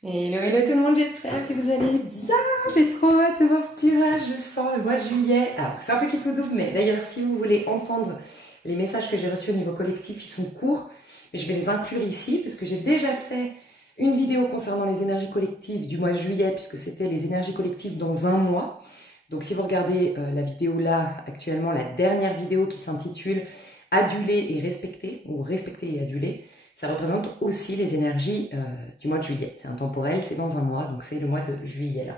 Hello, hello tout le monde, j'espère que vous allez bien. J'ai trop hâte de voir ce tirage, je sens le mois de juillet. Alors, c'est un peu qui tout double, mais d'ailleurs, si vous voulez entendre les messages que j'ai reçus au niveau collectif, ils sont courts, mais je vais les inclure ici, puisque j'ai déjà fait une vidéo concernant les énergies collectives du mois de juillet, puisque c'était les énergies collectives dans un mois. Donc, si vous regardez la vidéo là, actuellement, la dernière vidéo qui s'intitule « Aduler et respecter » ou « Respecter et aduler », ça représente aussi les énergies du mois de juillet. C'est intemporel, c'est dans un mois, donc c'est le mois de juillet là.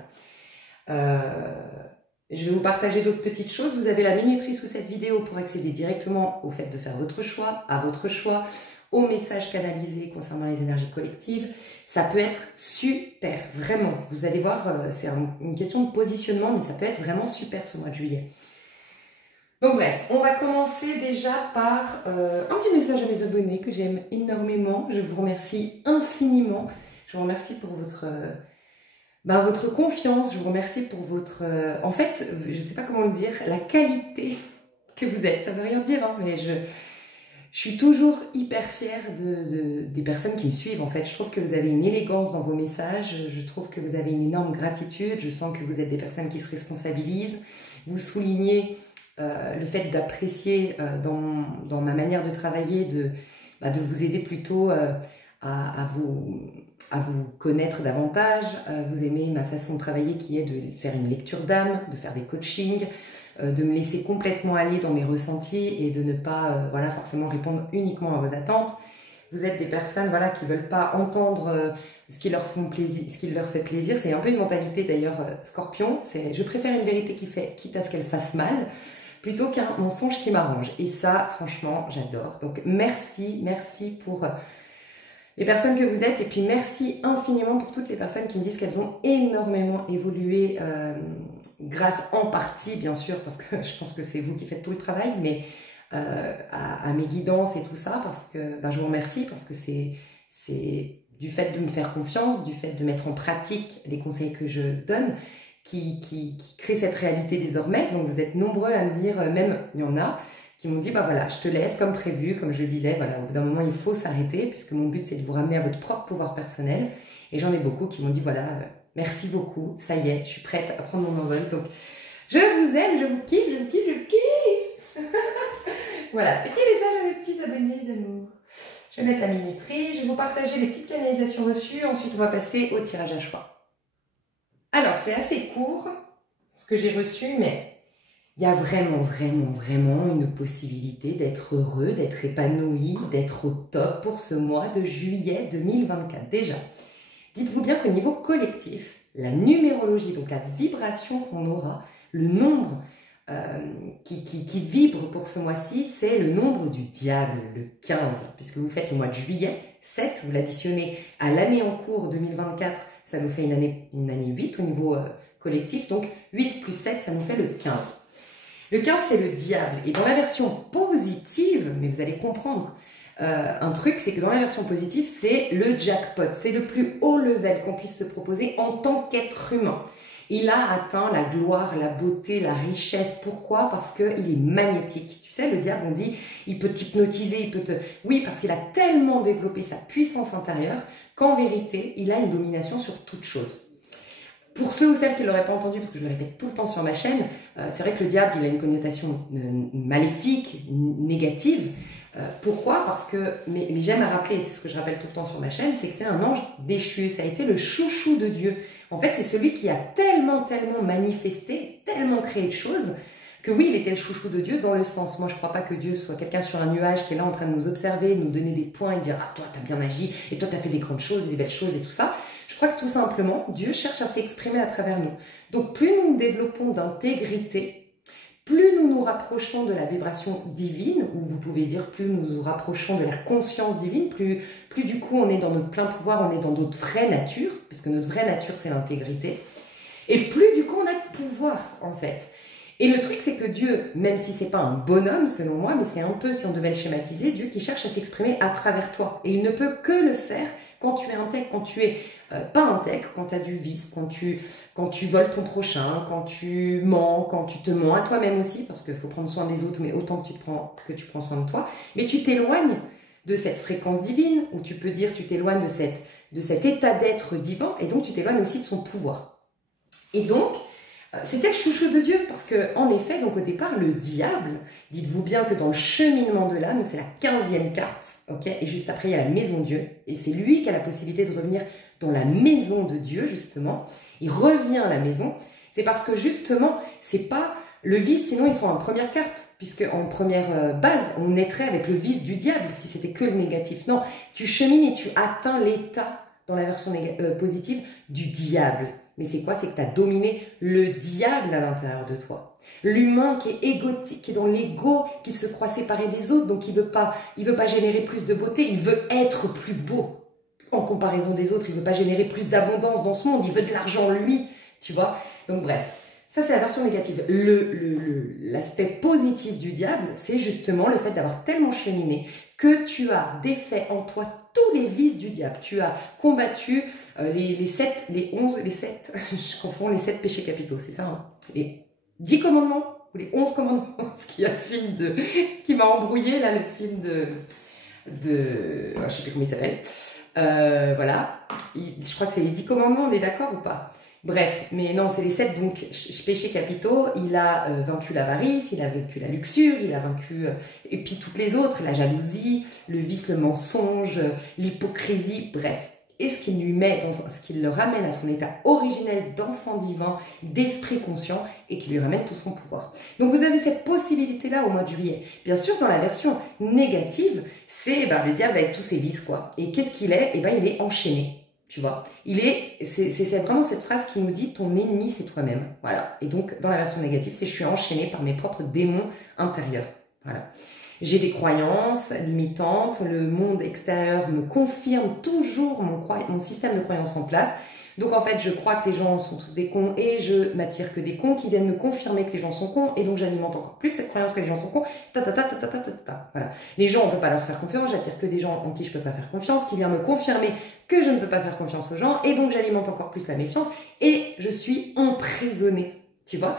Je vais vous partager d'autres petites choses. Vous avez la minuterie sous cette vidéo pour accéder directement au fait de faire votre choix, à votre choix, aux messages canalisés concernant les énergies collectives. Ça peut être super, vraiment. Vous allez voir, c'est une question de positionnement, mais ça peut être vraiment super ce mois de juillet. Donc bref, on va commencer déjà par un petit message à mes abonnés que j'aime énormément. Je vous remercie infiniment. Je vous remercie pour votre confiance. Je vous remercie pour votre... en fait, je ne sais pas comment le dire, la qualité que vous êtes. Ça ne veut rien dire, hein, mais je suis toujours hyper fière des personnes qui me suivent. En fait, je trouve que vous avez une élégance dans vos messages. Je trouve que vous avez une énorme gratitude. Je sens que vous êtes des personnes qui se responsabilisent. Vous soulignez... le fait d'apprécier dans ma manière de travailler, de vous aider plutôt à vous connaître davantage. Vous aimez ma façon de travailler qui est de faire une lecture d'âme, de faire des coachings, de me laisser complètement aller dans mes ressentis et de ne pas forcément répondre uniquement à vos attentes. Vous êtes des personnes qui ne veulent pas entendre ce qui leur fait plaisir. C'est un peu une mentalité d'ailleurs scorpion. Je préfère une vérité qui fait, quitte à ce qu'elle fasse mal, plutôt qu'un mensonge qui m'arrange. Et ça, franchement, j'adore. Donc, merci pour les personnes que vous êtes. Et puis, merci infiniment pour toutes les personnes qui me disent qu'elles ont énormément évolué grâce en partie, bien sûr, parce que je pense que c'est vous qui faites tout le travail, mais à mes guidances et tout ça, parce que je vous remercie, parce que c'est du fait de me faire confiance, du fait de mettre en pratique les conseils que je donne, qui crée cette réalité désormais. Donc vous êtes nombreux à me dire, même il y en a qui m'ont dit voilà, je te laisse comme prévu, comme je le disais, au bout d'un moment il faut s'arrêter, puisque mon but c'est de vous ramener à votre propre pouvoir personnel. Et j'en ai beaucoup qui m'ont dit merci beaucoup, ça y est, je suis prête à prendre mon envol. Donc je vous aime, je vous kiffe, je vous kiffe, je vous kiffe. Voilà, petit message à mes petits abonnés d'amour. Je vais mettre la minuterie, je vais vous partager les petites canalisations reçues, ensuite on va passer au tirage à choix. Alors, c'est assez court, ce que j'ai reçu, mais il y a vraiment une possibilité d'être heureux, d'être épanoui, d'être au top pour ce mois de juillet 2024. Déjà, dites-vous bien qu'au niveau collectif, la numérologie, donc la vibration qu'on aura, le nombre qui vibre pour ce mois-ci, c'est le nombre du diable, le 15, puisque vous faites le mois de juillet, 7, vous l'additionnez à l'année en cours 2024, ça nous fait une année 8 au niveau collectif, donc 8 plus 7, ça nous fait le 15. Le 15, c'est le diable, et dans la version positive, mais vous allez comprendre, un truc, c'est que dans la version positive, c'est le jackpot, c'est le plus haut level qu'on puisse se proposer en tant qu'être humain. Il a atteint la gloire, la beauté, la richesse. Pourquoi? Parce qu'il est magnétique. Tu sais, le diable, on dit, il peut t'hypnotiser, il peut te... Oui, parce qu'il a tellement développé sa puissance intérieure qu'en vérité, il a une domination sur toute chose. Pour ceux ou celles qui ne l'auraient pas entendu, parce que je le répète tout le temps sur ma chaîne, c'est vrai que le diable, il a une connotation maléfique, négative. Pourquoi? Parce que, mais j'aime à rappeler, et c'est ce que je rappelle tout le temps sur ma chaîne, c'est que c'est un ange déchu, ça a été le chouchou de Dieu. En fait, c'est celui qui a tellement manifesté, tellement créé de choses, que oui, il était le chouchou de Dieu dans le sens, moi je ne crois pas que Dieu soit quelqu'un sur un nuage qui est là en train de nous observer, nous donner des points et dire « Ah, toi, t'as bien agi, et toi, t'as fait des grandes choses, des belles choses et tout ça ». Je crois que tout simplement, Dieu cherche à s'exprimer à travers nous. Donc, plus nous développons d'intégrité, plus nous nous rapprochons de la vibration divine, ou vous pouvez dire plus nous nous rapprochons de la conscience divine, plus du coup on est dans notre plein pouvoir, on est dans notre vraie nature, puisque notre vraie nature c'est l'intégrité, et plus du coup on a de pouvoir en fait. Et le truc c'est que Dieu, même si c'est pas un bonhomme selon moi, mais c'est un peu, si on devait le schématiser, Dieu qui cherche à s'exprimer à travers toi. Et il ne peut que le faire quand tu es intègre, quand tu es pas intègre, quand tu as du vice, quand tu voles ton prochain, quand tu mens, quand tu te mens à toi-même aussi, parce qu'il faut prendre soin des autres, mais autant que tu prends soin de toi, mais tu t'éloignes de cette fréquence divine, ou tu peux dire tu t'éloignes de cet état d'être divin, et donc tu t'éloignes aussi de son pouvoir. Et donc, c'était le chouchou de Dieu, parce que en effet, donc au départ, le diable, dites-vous bien que dans le cheminement de l'âme, c'est la 15e carte, ok, et juste après, il y a la maison de Dieu, et c'est lui qui a la possibilité de revenir dans la maison de Dieu, justement. Il revient à la maison, c'est parce que justement, c'est pas le vice, sinon ils sont en première carte, puisque en première base, on naîtrait avec le vice du diable, si c'était que le négatif. Non, tu chemines et tu atteins l'état, dans la version positive, du diable. Mais c'est quoi? C'est que tu as dominé le diable à l'intérieur de toi. L'humain qui est égotique, qui est dans l'ego, qui se croit séparé des autres, donc il veut pas générer plus de beauté, il veut être plus beau en comparaison des autres, il veut pas générer plus d'abondance dans ce monde, il veut de l'argent lui, tu vois. Donc bref, ça c'est la version négative. L'aspect positif du diable, c'est justement le fait d'avoir tellement cheminé que tu as défait en toi tous les vices du diable. Tu as combattu les 7, les 11, les 7, je confonds les 7 péchés capitaux, c'est ça, hein, les 10 commandements, ou les 11 commandements, parce qu'il y a un film qui m'a embrouillé, là, le film je ne sais plus comment il s'appelle, voilà, je crois que c'est les 10 commandements, on est d'accord ou pas? Bref, mais non, c'est les 7 donc péchés capitaux. Il a vaincu l'avarice, il a vaincu la luxure, il a vaincu et puis toutes les autres, la jalousie, le vice, le mensonge, l'hypocrisie, bref. Et ce qu'il lui met ce qui le ramène à son état originel d'enfant divin, d'esprit conscient, et qui lui ramène tout son pouvoir. Donc vous avez cette possibilité-là au mois de juillet. Bien sûr, dans la version négative, c'est le diable avec tous ses vices, quoi. Et qu'est-ce qu'il est? Eh ben, il est enchaîné. Tu vois, c'est vraiment cette phrase qui nous dit ton ennemi c'est toi-même. Voilà. Et donc dans la version négative, c'est je suis enchaînée par mes propres démons intérieurs. Voilà. J'ai des croyances limitantes, le monde extérieur me confirme toujours mon système de croyances en place. Donc en fait, je crois que les gens sont tous des cons et je m'attire que des cons qui viennent me confirmer que les gens sont cons et donc j'alimente encore plus cette croyance que les gens sont cons. Voilà. Les gens, on ne peut pas leur faire confiance, j'attire que des gens en qui je ne peux pas faire confiance, qui viennent me confirmer que je ne peux pas faire confiance aux gens et donc j'alimente encore plus la méfiance et je suis emprisonnée, tu vois.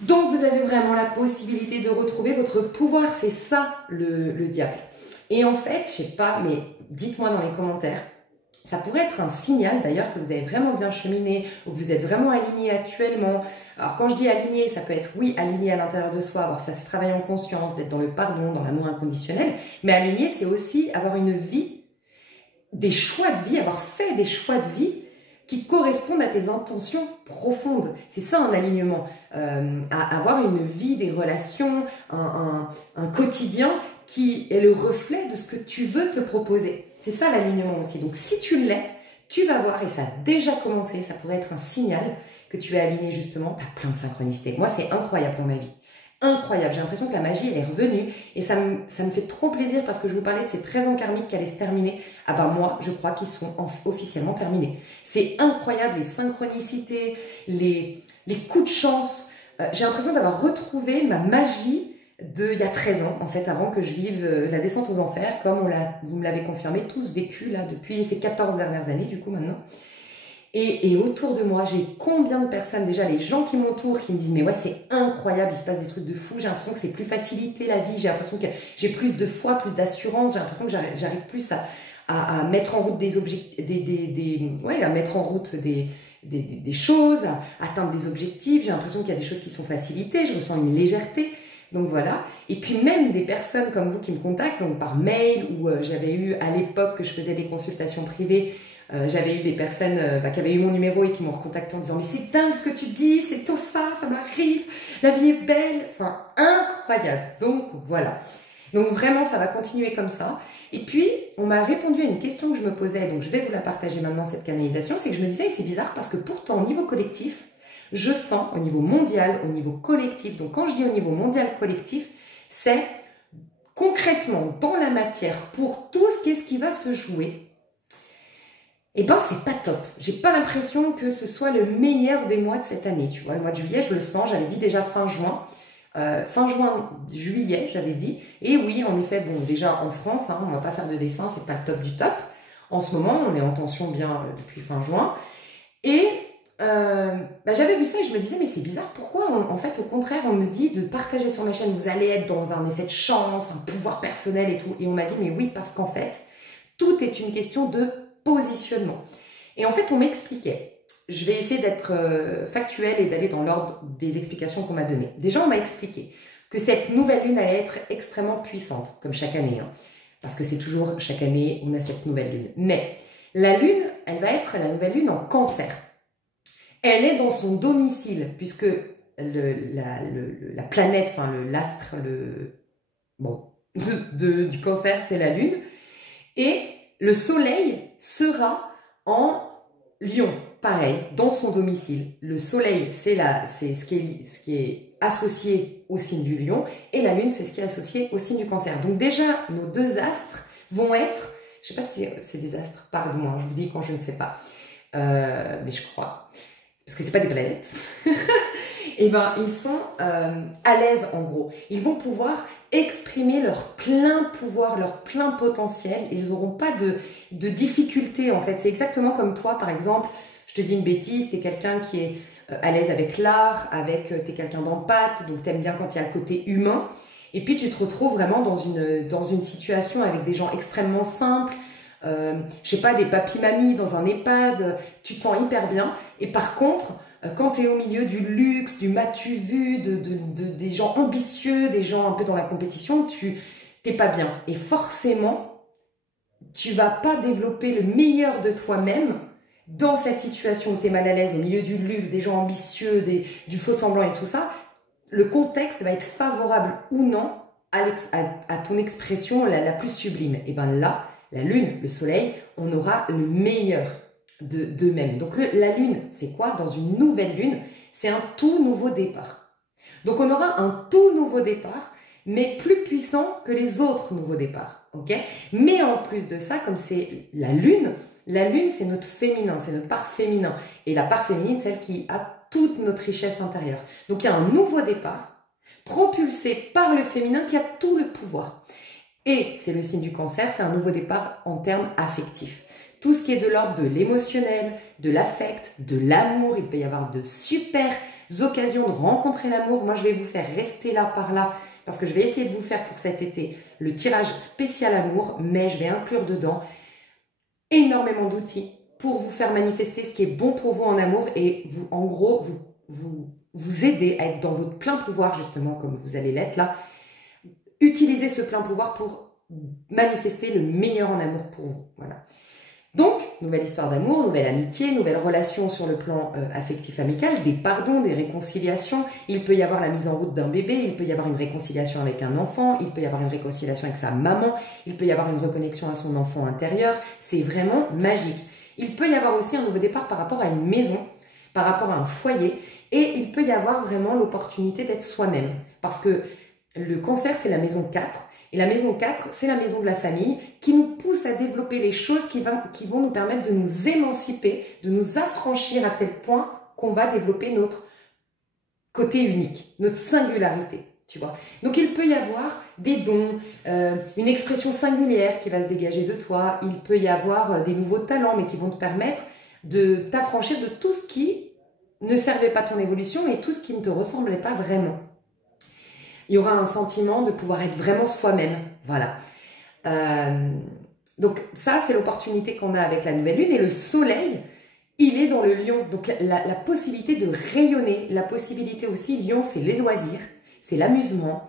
Donc vous avez vraiment la possibilité de retrouver votre pouvoir, c'est ça le diable. Et en fait, je sais pas, mais dites-moi dans les commentaires, ça pourrait être un signal d'ailleurs que vous avez vraiment bien cheminé ou que vous êtes vraiment aligné actuellement. Alors quand je dis aligné, ça peut être oui, aligné à l'intérieur de soi, avoir fait ce travail en conscience, d'être dans le pardon, dans l'amour inconditionnel. Mais aligné, c'est aussi avoir une vie, des choix de vie, avoir fait des choix de vie qui correspondent à tes intentions profondes. C'est ça un alignement. Avoir une vie, des relations, un quotidien qui est le reflet de ce que tu veux te proposer. C'est ça l'alignement aussi. Donc si tu l'es, tu vas voir, et ça a déjà commencé, ça pourrait être un signal que tu es aligné justement, tu as plein de synchronicité. Moi, c'est incroyable dans ma vie. Incroyable, j'ai l'impression que la magie, elle est revenue et ça me fait trop plaisir parce que je vous parlais de ces 13 ans karmiques qui allaient se terminer. Ah ben moi, je crois qu'ils sont officiellement terminés. C'est incroyable, les synchronicités, les coups de chance. J'ai l'impression d'avoir retrouvé ma magie il y a 13 ans, en fait, avant que je vive la descente aux enfers, comme vous me l'avez confirmé, tous vécu là depuis ces 14 dernières années, du coup, maintenant. Et autour de moi, j'ai combien de personnes, déjà les gens qui m'entourent, qui me disent mais ouais c'est incroyable, il se passe des trucs de fou, j'ai l'impression que c'est plus facilité la vie, j'ai l'impression que j'ai plus de foi, plus d'assurance, j'ai l'impression que j'arrive plus à mettre en route des objectifs, à mettre en route des choses, à atteindre des objectifs, j'ai l'impression qu'il y a des choses qui sont facilitées, je ressens une légèreté. Donc voilà, et puis même des personnes comme vous qui me contactent, donc par mail, ou j'avais eu à l'époque que je faisais des consultations privées, j'avais eu des personnes qui avaient eu mon numéro et qui m'ont recontacté en disant mais c'est dingue ce que tu dis, c'est tout ça, ça m'arrive, la vie est belle, enfin incroyable. Donc voilà, donc vraiment ça va continuer comme ça. Et puis on m'a répondu à une question que je me posais, donc je vais vous la partager maintenant cette canalisation, c'est que je me disais et c'est bizarre parce que pourtant au niveau collectif, je sens au niveau mondial, au niveau collectif, donc quand je dis au niveau mondial collectif, c'est concrètement dans la matière pour tout ce qui va se jouer. Eh ben c'est pas top. J'ai pas l'impression que ce soit le meilleur des mois de cette année, tu vois. Le mois de juillet, je le sens, j'avais dit déjà fin juin, juillet, j'avais dit. Et oui, en effet, bon, déjà en France, hein, on va pas faire de dessin, c'est pas le top du top. En ce moment, on est en tension bien depuis fin juin. Et j'avais vu ça et je me disais, mais c'est bizarre, pourquoi en fait, au contraire, on me dit de partager sur ma chaîne, vous allez être dans un effet de chance, un pouvoir personnel et tout. Et on m'a dit, mais oui, parce qu'en fait, tout est une question de positionnement. Et en fait, on m'expliquait, je vais essayer d'être factuelle et d'aller dans l'ordre des explications qu'on m'a données. Déjà, on m'a expliqué que cette nouvelle lune allait être extrêmement puissante, comme chaque année, hein, parce que c'est toujours, chaque année, on a cette nouvelle lune. Mais la lune, elle va être la nouvelle lune en Cancer. Elle est dans son domicile, puisque la planète, enfin l'astre, du Cancer, c'est la lune. Et le soleil sera en Lion, pareil, dans son domicile. Le soleil, c'est ce qui est associé au signe du Lion, et la lune, c'est ce qui est associé au signe du Cancer. Donc déjà, nos deux astres vont être, je ne sais pas si c'est des astres, pardon, je vous dis quand je ne sais pas, mais je crois, parce que c'est pas des planètes, et ben ils sont à l'aise en gros. Ils vont pouvoir exprimer leur plein pouvoir, leur plein potentiel. Ils n'auront pas de difficultés en fait. C'est exactement comme toi par exemple, je te dis une bêtise, tu es quelqu'un qui est à l'aise avec l'art, t'es quelqu'un d'empathe, donc tu aimes bien quand il y a le côté humain. Et puis tu te retrouves vraiment dans une situation avec des gens extrêmement simples, je sais pas, des papis-mamies dans un EHPAD, tu te sens hyper bien. Et par contre, quand tu es au milieu du luxe, du m'as-tu vu, des gens ambitieux, des gens un peu dans la compétition, t'es pas bien. Et forcément, tu vas pas développer le meilleur de toi-même dans cette situation où tu es mal à l'aise, au milieu du luxe, des gens ambitieux, du faux semblant et tout ça. Le contexte va être favorable ou non à ton expression la plus sublime. Et bien là, la lune, le soleil, on aura le meilleur d'eux-mêmes. Donc la lune, c'est quoi? Dans une nouvelle lune, c'est un tout nouveau départ. Donc on aura un tout nouveau départ, mais plus puissant que les autres nouveaux départs. Okay, mais en plus de ça, comme c'est la lune c'est notre féminin, c'est notre part féminin. Et la part féminine, celle qui a toute notre richesse intérieure. Donc il y a un nouveau départ, propulsé par le féminin qui a tout le pouvoir. Et c'est le signe du Cancer, c'est un nouveau départ en termes affectifs. Tout ce qui est de l'ordre de l'émotionnel, de l'affect, de l'amour, il peut y avoir de super occasions de rencontrer l'amour. Moi, je vais vous faire rester là par là, parce que je vais essayer de vous faire pour cet été le tirage spécial amour, mais je vais inclure dedans énormément d'outils pour vous faire manifester ce qui est bon pour vous en amour et vous, en gros, vous aider à être dans votre plein pouvoir, justement, comme vous allez l'être là. Utilisez ce plein pouvoir pour manifester le meilleur en amour pour vous. Voilà. Donc, nouvelle histoire d'amour, nouvelle amitié, nouvelle relation sur le plan affectif-amical, des pardons, des réconciliations. Il peut y avoir la mise en route d'un bébé, il peut y avoir une réconciliation avec un enfant, il peut y avoir une réconciliation avec sa maman, il peut y avoir une reconnexion à son enfant intérieur. C'est vraiment magique. Il peut y avoir aussi un nouveau départ par rapport à une maison, par rapport à un foyer, et il peut y avoir vraiment l'opportunité d'être soi-même. Parce que le Cancer, c'est la maison 4. Et la maison 4, c'est la maison de la famille qui nous pousse à développer les choses qui vont nous permettre de nous émanciper, de nous affranchir à tel point qu'on va développer notre côté unique, notre singularité, tu vois. Donc il peut y avoir des dons, une expression singulière qui va se dégager de toi, il peut y avoir des nouveaux talents mais qui vont te permettre de t'affranchir de tout ce qui ne servait pas ton évolution et tout ce qui ne te ressemblait pas vraiment. Il y aura un sentiment de pouvoir être vraiment soi-même, voilà. Donc ça, c'est l'opportunité qu'on a avec la nouvelle lune. Et le soleil, il est dans le lion. Donc la possibilité de rayonner, la possibilité aussi, lion, c'est les loisirs, c'est l'amusement,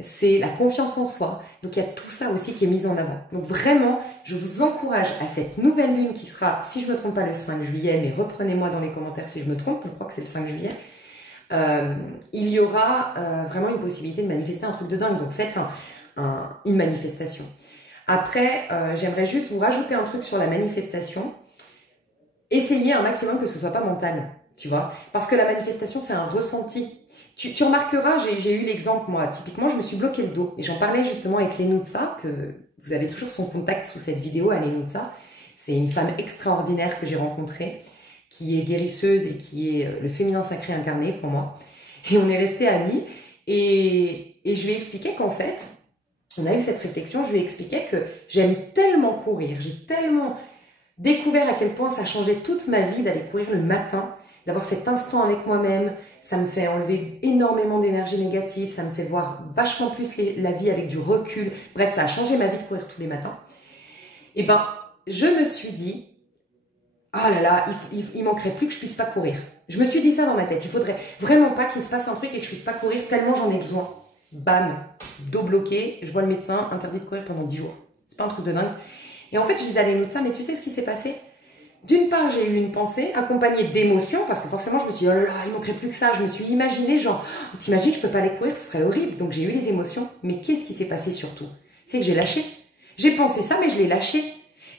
c'est la confiance en soi. Donc il y a tout ça aussi qui est mis en avant. Donc vraiment, je vous encourage à cette nouvelle lune qui sera, si je ne me trompe pas, le 5 juillet, mais reprenez-moi dans les commentaires si je me trompe, je crois que c'est le 5 juillet. Il y aura vraiment une possibilité de manifester un truc de dingue. Donc faites une manifestation. Après, j'aimerais juste vous rajouter un truc sur la manifestation. Essayez un maximum que ce soit pas mental, tu vois. Parce que la manifestation, c'est un ressenti. Tu remarqueras, j'ai eu l'exemple, moi, typiquement, je me suis bloqué le dos. Et j'en parlais justement avec Lénoutsa, que vous avez toujours son contact sous cette vidéo à Lénoutsa. C'est une femme extraordinaire que j'ai rencontrée, qui est guérisseuse et qui est le féminin sacré incarné pour moi. Et on est restés amis. Et je lui ai expliqué qu'en fait, on a eu cette réflexion, je lui ai expliqué que j'aime tellement courir, j'ai tellement découvert à quel point ça changeait toute ma vie d'aller courir le matin, d'avoir cet instant avec moi-même. Ça me fait enlever énormément d'énergie négative, ça me fait voir vachement plus la vie avec du recul. Bref, ça a changé ma vie de courir tous les matins. Et ben, je me suis dit, ah là là, il manquerait plus que je puisse pas courir. Je me suis dit ça dans ma tête. Il faudrait vraiment pas qu'il se passe un truc et que je puisse pas courir tellement j'en ai besoin. Bam, dos bloqué, je vois le médecin, interdit de courir pendant 10 jours. C'est pas un truc de dingue. Et en fait, je disais à Léno de ça, mais tu sais ce qui s'est passé? D'une part, j'ai eu une pensée accompagnée d'émotions, parce que forcément, je me suis dit, oh là là, il manquerait plus que ça. Je me suis imaginé, genre, t'imagines, je peux pas aller courir, ce serait horrible. Donc j'ai eu les émotions. Mais qu'est-ce qui s'est passé surtout? C'est que j'ai lâché. J'ai pensé ça, mais je l'ai lâché.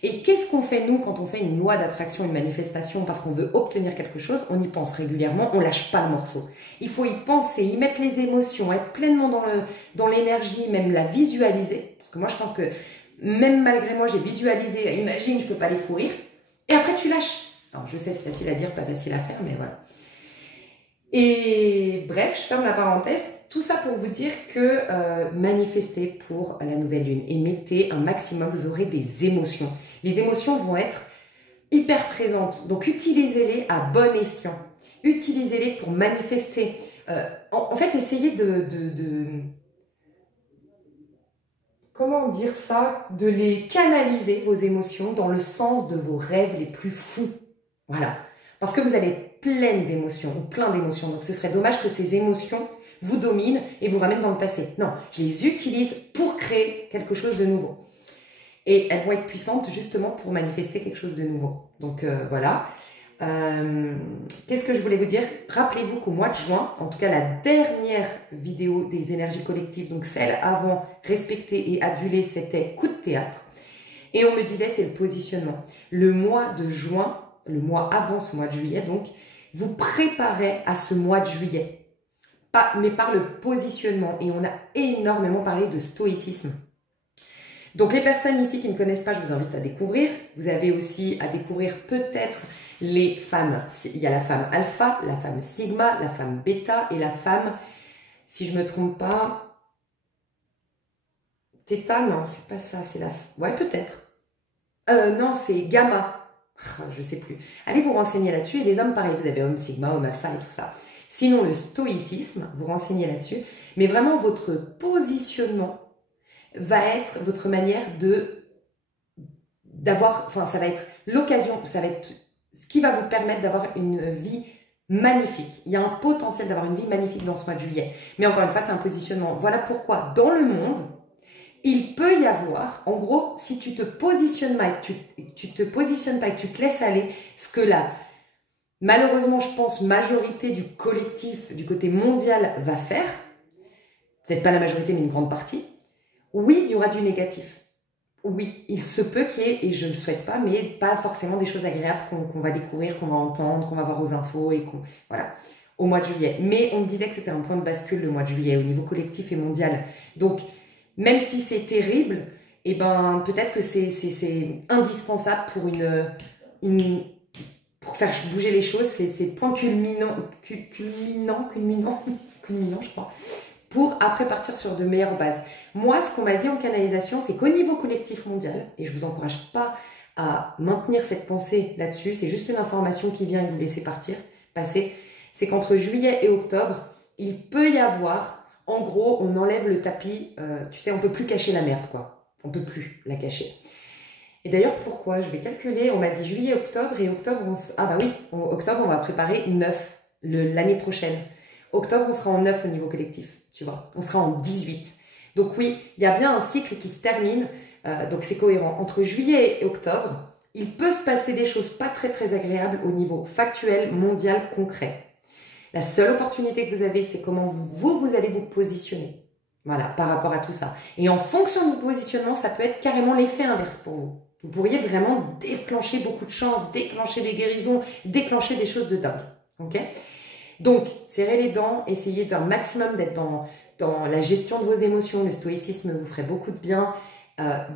Et qu'est-ce qu'on fait, nous, quand on fait une loi d'attraction, une manifestation, parce qu'on veut obtenir quelque chose? On y pense régulièrement, on lâche pas le morceau. Il faut y penser, y mettre les émotions, être pleinement dans l'énergie, même la visualiser. Parce que moi, je pense que même malgré moi, j'ai visualisé, imagine, je peux pas aller courir. Et après, tu lâches. Alors, je sais, c'est facile à dire, pas facile à faire, mais voilà. Et bref, je ferme la parenthèse. Tout ça pour vous dire que manifestez pour la nouvelle lune et mettez un maximum, vous aurez des émotions. Les émotions vont être hyper présentes, donc utilisez-les à bon escient. Utilisez-les pour manifester. En fait, essayez comment dire ça? De les canaliser, vos émotions, dans le sens de vos rêves les plus fous. Voilà. Parce que vous allez être pleine d'émotions, ou plein d'émotions. Donc ce serait dommage que ces émotions vous dominent et vous ramènent dans le passé. Non, je les utilise pour créer quelque chose de nouveau. Et elles vont être puissantes justement pour manifester quelque chose de nouveau. Donc voilà. Qu'est-ce que je voulais vous dire? Rappelez-vous qu'au mois de juin, en tout cas la dernière vidéo des énergies collectives, donc celle avant respecter et aduler, c'était coup de théâtre. Et on me disait c'est le positionnement. Le mois de juin, le mois avant ce mois de juillet, donc, vous préparez à ce mois de juillet. Mais par le positionnement. Et on a énormément parlé de stoïcisme. Donc les personnes ici qui ne connaissent pas, je vous invite à découvrir. Vous avez aussi à découvrir peut-être les femmes. Il y a la femme alpha, la femme sigma, la femme bêta et la femme, si je ne me trompe pas, theta, non, c'est pas ça, c'est la... Ouais, peut-être. Non, c'est gamma. Je sais plus. Allez vous renseigner là-dessus. Et les hommes, pareil, vous avez homme sigma, homme alpha et tout ça. Sinon, le stoïcisme, vous renseignez là-dessus. Mais vraiment, votre positionnement va être votre manière d'avoir, enfin, ça va être l'occasion, ça va être ce qui va vous permettre d'avoir une vie magnifique. Il y a un potentiel d'avoir une vie magnifique dans ce mois de juillet. Mais encore une fois, c'est un positionnement. Voilà pourquoi, dans le monde, il peut y avoir, en gros, si tu te positionnes pas et que tu te positionnes pas et que tu te laisses aller, ce que là, malheureusement, je pense, majorité du collectif, du côté mondial va faire, peut-être pas la majorité, mais une grande partie, oui, il y aura du négatif. Oui, il se peut qu'il y ait, et je ne le souhaite pas, mais pas forcément des choses agréables qu'on va découvrir, qu'on va entendre, qu'on va voir aux infos, et voilà, au mois de juillet. Mais on me disait que c'était un point de bascule le mois de juillet, au niveau collectif et mondial. Donc, même si c'est terrible, eh ben, peut-être que c'est indispensable pour pour faire bouger les choses, c'est point culminant, je crois, pour après partir sur de meilleures bases. Moi, ce qu'on m'a dit en canalisation, c'est qu'au niveau collectif mondial, et je ne vous encourage pas à maintenir cette pensée là-dessus, c'est juste une information qui vient et vous laisser passer, c'est qu'entre juillet et octobre, il peut y avoir, en gros, on enlève le tapis, tu sais, on ne peut plus cacher la merde, quoi. On ne peut plus la cacher. Et d'ailleurs, pourquoi? Je vais calculer, on m'a dit juillet, octobre, et octobre, ah bah oui, octobre, on va préparer 9 l'année prochaine. Octobre, on sera en 9 au niveau collectif, tu vois. On sera en 18. Donc oui, il y a bien un cycle qui se termine, donc c'est cohérent. Entre juillet et octobre, il peut se passer des choses pas très très agréables au niveau factuel, mondial, concret. La seule opportunité que vous avez, c'est comment vous allez vous positionner. Voilà, par rapport à tout ça. Et en fonction de vos positionnements, ça peut être carrément l'effet inverse pour vous. Vous pourriez vraiment déclencher beaucoup de chance, déclencher des guérisons, déclencher des choses de dingue. Ok? Donc, serrez les dents, essayez d'un maximum d'être dans la gestion de vos émotions. Le stoïcisme vous ferait beaucoup de bien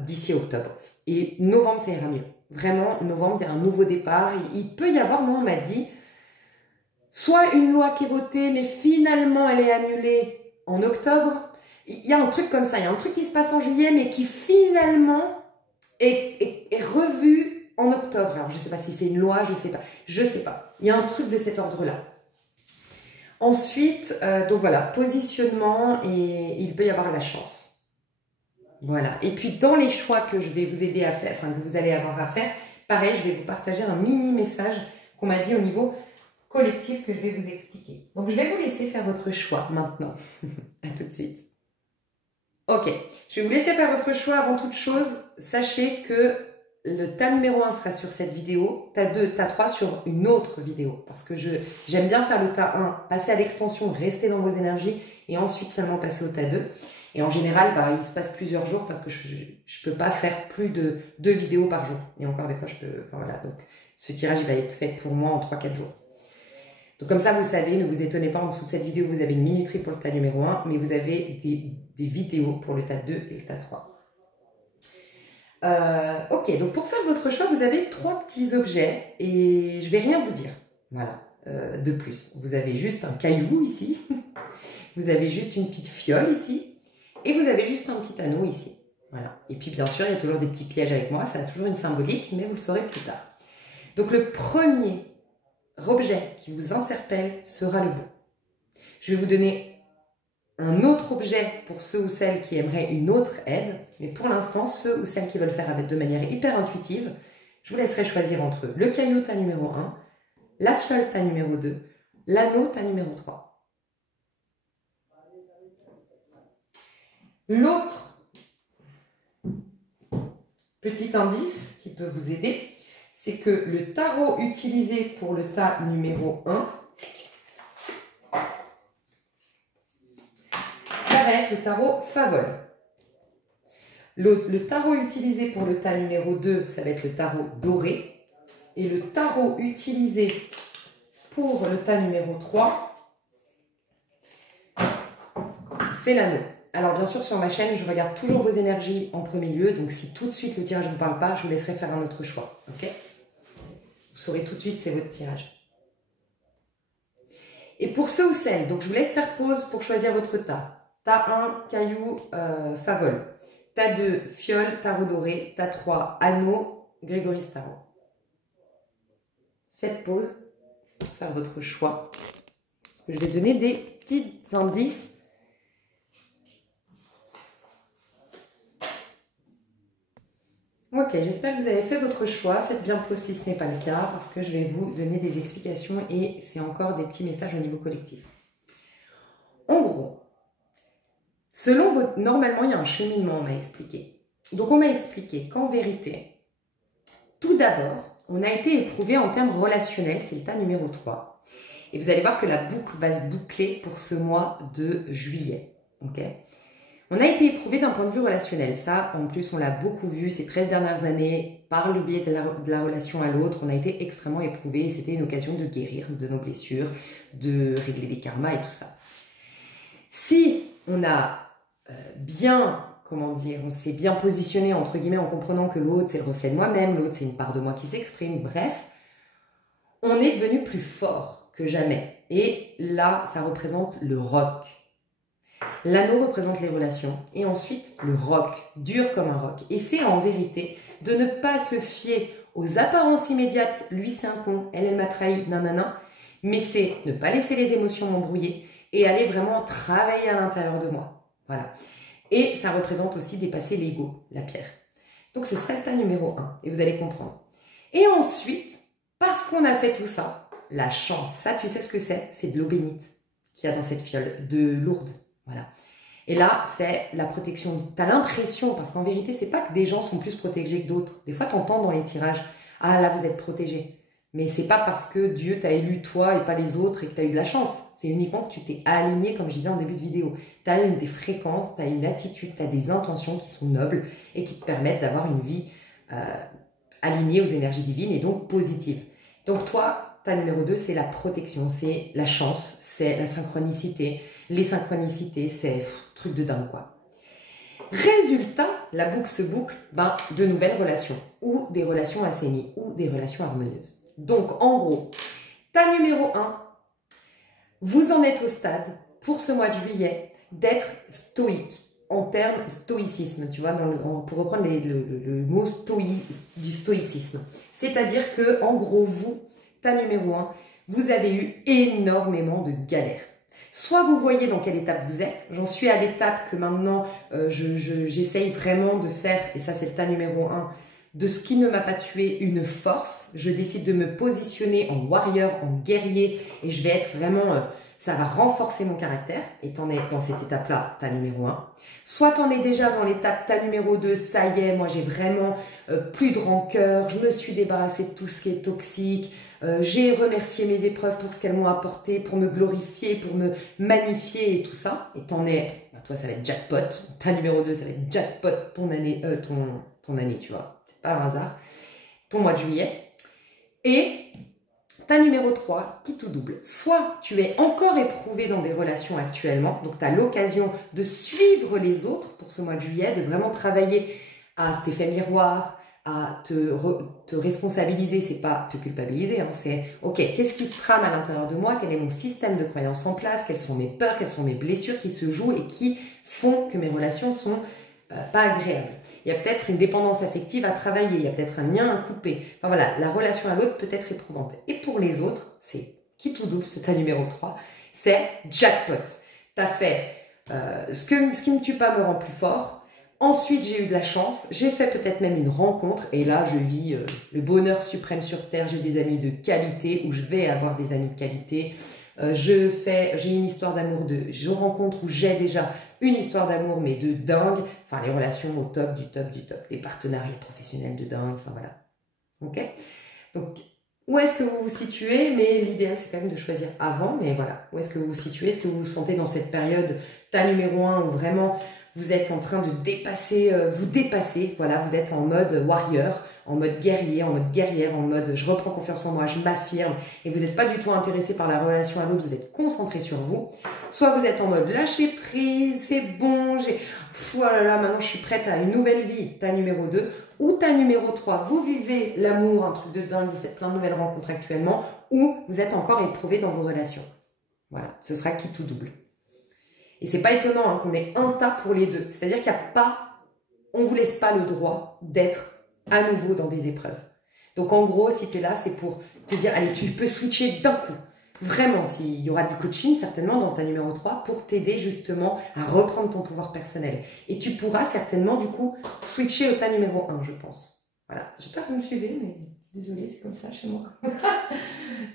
d'ici octobre. Et novembre, ça ira mieux. Vraiment, novembre, il y a un nouveau départ. Il peut y avoir, moi, on m'a dit, soit une loi qui est votée, mais finalement, elle est annulée en octobre. Il y a un truc comme ça. Il y a un truc qui se passe en juillet, mais qui finalement est revu en octobre. Alors, je ne sais pas si c'est une loi, je ne sais pas. Je ne sais pas. Il y a un truc de cet ordre-là. Ensuite, donc voilà, positionnement et il peut y avoir la chance. Voilà. Et puis, dans les choix que je vais vous aider à faire, enfin, que vous allez avoir à faire, pareil, je vais vous partager un mini message qu'on m'a dit au niveau collectif que je vais vous expliquer. Donc, je vais vous laisser faire votre choix maintenant. À tout de suite. Ok, je vais vous laisser faire votre choix. Avant toute chose, sachez que le tas numéro 1 sera sur cette vidéo, tas 2, tas 3 sur une autre vidéo. Parce que j'aime bien faire le tas 1, passer à l'extension, rester dans vos énergies et ensuite seulement passer au tas 2. Et en général, bah, il se passe plusieurs jours parce que je ne peux pas faire plus de 2 vidéos par jour. Et encore des fois, je peux... Enfin voilà, donc ce tirage il va être fait pour moi en 3-4 jours. Donc comme ça, vous savez, ne vous étonnez pas, en dessous de cette vidéo, vous avez une minuterie pour le tas numéro 1, mais vous avez des vidéos pour le tas 2 et le tas 3. Ok, donc pour faire votre choix, vous avez 3 petits objets et je vais rien vous dire. Voilà, de plus. Vous avez juste un caillou ici, vous avez juste une petite fiole ici et vous avez juste un petit anneau ici. Voilà. Et puis bien sûr, il y a toujours des petits pièges avec moi, ça a toujours une symbolique, mais vous le saurez plus tard. Donc le premier objet qui vous interpelle sera le bon. Je vais vous donner un autre objet pour ceux ou celles qui aimeraient une autre aide, mais pour l'instant, ceux ou celles qui veulent faire de manière hyper intuitive, je vous laisserai choisir entre le caillou tas numéro 1, la fiole tas numéro 2, l'anneau tas numéro 3. L'autre petit indice qui peut vous aider, c'est que le tarot utilisé pour le tas numéro 1, ça va être le tarot Favol. Le tarot utilisé pour le tas numéro 2, ça va être le tarot doré. Et le tarot utilisé pour le tas numéro 3, c'est l'anneau. Alors bien sûr, sur ma chaîne, je regarde toujours vos énergies en premier lieu. Donc si tout de suite le tirage ne vous parle pas, je vous laisserai faire un autre choix. Ok ? Vous saurez tout de suite, c'est votre tirage. Et pour ceux ou celles, donc je vous laisse faire pause pour choisir votre tas. Tas 1, caillou, favol. Tas 2, fiole, tarot doré. Tas 3, anneau, Grégory's Tarot. Faites pause pour faire votre choix. Parce que je vais donner des petits indices. Ok, j'espère que vous avez fait votre choix. Faites bien pause si ce n'est pas le cas, parce que je vais vous donner des explications et c'est encore des petits messages au niveau collectif. En gros, selon votre... Normalement, il y a un cheminement, on m'a expliqué. Donc, on m'a expliqué qu'en vérité, tout d'abord, on a été éprouvé en termes relationnels, c'est le tas numéro 3. Et vous allez voir que la boucle va se boucler pour ce mois de juillet. Ok ? On a été éprouvé d'un point de vue relationnel. Ça, en plus, on l'a beaucoup vu ces 13 dernières années, par le biais de la relation à l'autre. On a été extrêmement éprouvé et c'était une occasion de guérir de nos blessures, de régler des karmas et tout ça. Si on a comment dire, on s'est bien positionné, entre guillemets, en comprenant que l'autre, c'est le reflet de moi-même, l'autre, c'est une part de moi qui s'exprime, bref, on est devenu plus fort que jamais. Et là, ça représente le roc. L'anneau représente les relations et ensuite le roc, dur comme un roc. Et c'est en vérité de ne pas se fier aux apparences immédiates, lui c'est un con, elle m'a trahi, nanana, mais c'est ne pas laisser les émotions m'embrouiller et aller vraiment travailler à l'intérieur de moi. Voilà. Et ça représente aussi dépasser l'ego, la pierre. Donc ce serait le tas numéro 1 et vous allez comprendre. Et ensuite, parce qu'on a fait tout ça, la chance, ça tu sais ce que c'est? C'est de l'eau bénite qu'il y a dans cette fiole, de Lourdes. Voilà. Et là, c'est la protection. Tu as l'impression, parce qu'en vérité, c'est pas que des gens sont plus protégés que d'autres. Des fois, tu entends dans les tirages, ah là, vous êtes protégés. Mais c'est pas parce que Dieu t'a élu toi et pas les autres et que tu as eu de la chance. C'est uniquement que tu t'es aligné, comme je disais en début de vidéo. Tu as des fréquences, tu as une attitude, tu as des intentions qui sont nobles et qui te permettent d'avoir une vie alignée aux énergies divines et donc positive. Donc toi, ta numéro 2, c'est la protection, c'est la chance, c'est la synchronicité. Les synchronicités, c'est truc de dingue quoi. Résultat, la boucle se boucle, de nouvelles relations, ou des relations assainies, ou des relations harmonieuses. Donc en gros, tas numéro 1, vous en êtes au stade, pour ce mois de juillet, d'être stoïque, en termes stoïcisme, tu vois, pour reprendre le mot du stoïcisme. C'est-à-dire que, en gros, vous, tas numéro 1, vous avez eu énormément de galères. Soit vous voyez dans quelle étape vous êtes, j'en suis à l'étape que maintenant j'essaye vraiment de faire, et ça c'est le tas numéro 1, de ce qui ne m'a pas tué une force. Je décide de me positionner en warrior, en guerrier, et je vais être vraiment... ça va renforcer mon caractère, et t'en es dans cette étape-là, tas numéro 1. Soit t'en es déjà dans l'étape tas numéro 2, ça y est, moi j'ai vraiment plus de rancœur, je me suis débarrassée de tout ce qui est toxique, j'ai remercié mes épreuves pour ce qu'elles m'ont apporté, pour me glorifier, pour me magnifier et tout ça. Et t'en es, bah, toi ça va être jackpot, tas numéro 2, ça va être jackpot ton année, ton année, tu vois, c'est pas un hasard, ton mois de juillet. Et ta numéro 3 qui tout double. Soit tu es encore éprouvé dans des relations actuellement, donc tu as l'occasion de suivre les autres pour ce mois de juillet, de vraiment travailler à cet effet miroir, à te responsabiliser, c'est pas te culpabiliser, hein, c'est ok, qu'est-ce qui se trame à l'intérieur de moi, quel est mon système de croyances en place, quelles sont mes peurs, quelles sont mes blessures qui se jouent et qui font que mes relations sont pas agréables. Il y a peut-être une dépendance affective à travailler, il y a peut-être un lien à couper. Enfin voilà, la relation à l'autre peut être éprouvante. Et pour les autres, c'est qui tout double, c'est ta numéro 3, c'est jackpot. T'as fait ce qui ne me tue pas me rend plus fort. Ensuite, j'ai eu de la chance, j'ai fait peut-être même une rencontre et là, je vis le bonheur suprême sur Terre. J'ai des amis de qualité ou je vais avoir des amis de qualité. J'ai une histoire d'amour je rencontre ou j'ai déjà une histoire d'amour mais de dingue, enfin les relations au top du top du top, des partenariats professionnels de dingue, enfin voilà. Ok. Donc où est-ce que vous vous situez? Mais l'idéal c'est quand même de choisir avant, mais voilà, où est-ce que vous vous situez? Est-ce que vous vous sentez dans cette période tas numéro 1 où vraiment vous êtes en train de vous dépasser, voilà, vous êtes en mode warrior, en mode guerrier, en mode guerrière, en mode je reprends confiance en moi, je m'affirme, et vous n'êtes pas du tout intéressé par la relation à l'autre, vous êtes concentré sur vous. Soit vous êtes en mode lâcher prise, c'est bon, voilà, là, maintenant je suis prête à une nouvelle vie, ta numéro 2, ou ta numéro 3, vous vivez l'amour, un truc de dingue, vous faites plein de nouvelles rencontres actuellement, ou vous êtes encore éprouvé dans vos relations. Voilà, ce sera qui tout double. Et c'est pas étonnant hein, qu'on ait un tas pour les deux. C'est-à-dire qu'il n'y a pas, on vous laisse pas le droit d'être à nouveau dans des épreuves. Donc en gros, si tu es là, c'est pour te dire, allez, tu peux switcher d'un coup. Vraiment, il y aura du coaching certainement dans ta numéro 3 pour t'aider justement à reprendre ton pouvoir personnel. Et tu pourras certainement du coup switcher au tas numéro 1, je pense. Voilà, j'espère que vous me suivez, mais désolée, c'est comme ça chez moi.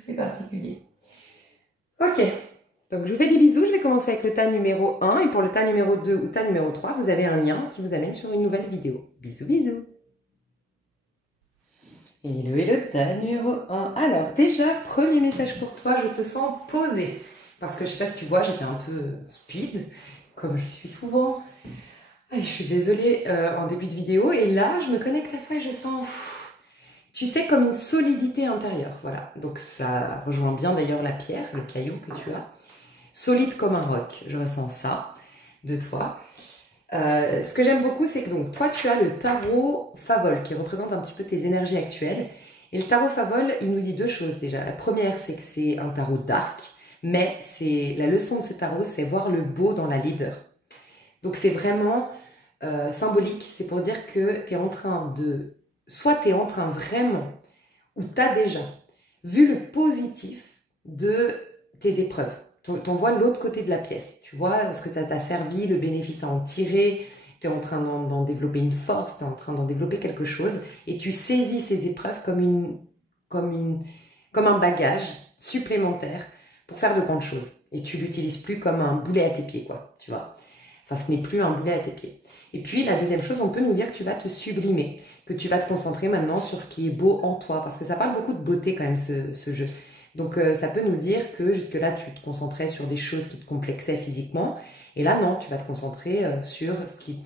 C'est particulier. Ok. Donc, je vous fais des bisous. Je vais commencer avec le tas numéro 1. Et pour le tas numéro 2 ou tas numéro 3, vous avez un lien qui vous amène sur une nouvelle vidéo. Bisous, bisous. Hello, hello, tas numéro 1. Alors, déjà, premier message pour toi. Je te sens posé. Parce que je sais pas si tu vois, j'étais un peu speed, comme je suis souvent. Je suis désolée en début de vidéo. Et là, je me connecte à toi et je sens... tu sais, comme une solidité intérieure. Voilà. Donc, ça rejoint bien d'ailleurs la pierre, le caillou que tu as. Solide comme un roc, je ressens ça de toi. Ce que j'aime beaucoup, c'est que donc, toi, tu as le tarot Favol qui représente un petit peu tes énergies actuelles. Et le tarot Favol, il nous dit deux choses déjà. La première, c'est que c'est un tarot dark, mais la leçon de ce tarot, c'est voir le beau dans la laideur. Donc, c'est vraiment symbolique. C'est pour dire que tu es en train de... soit tu es en train vraiment, ou tu as déjà vu le positif de tes épreuves. T'en vois l'autre côté de la pièce, tu vois ce que ça t'a servi, le bénéfice à en tirer, tu es en train d'en développer une force, tu es en train d'en développer quelque chose, et tu saisis ces épreuves comme un bagage supplémentaire pour faire de grandes choses. Et tu l'utilises plus comme un boulet à tes pieds, quoi, tu vois. Enfin, ce n'est plus un boulet à tes pieds. Et puis, la deuxième chose, on peut nous dire que tu vas te sublimer, que tu vas te concentrer maintenant sur ce qui est beau en toi, parce que ça parle beaucoup de beauté quand même, ce jeu. Donc, ça peut nous dire que jusque-là, tu te concentrais sur des choses qui te complexaient physiquement. Et là, non, tu vas te concentrer sur ce qui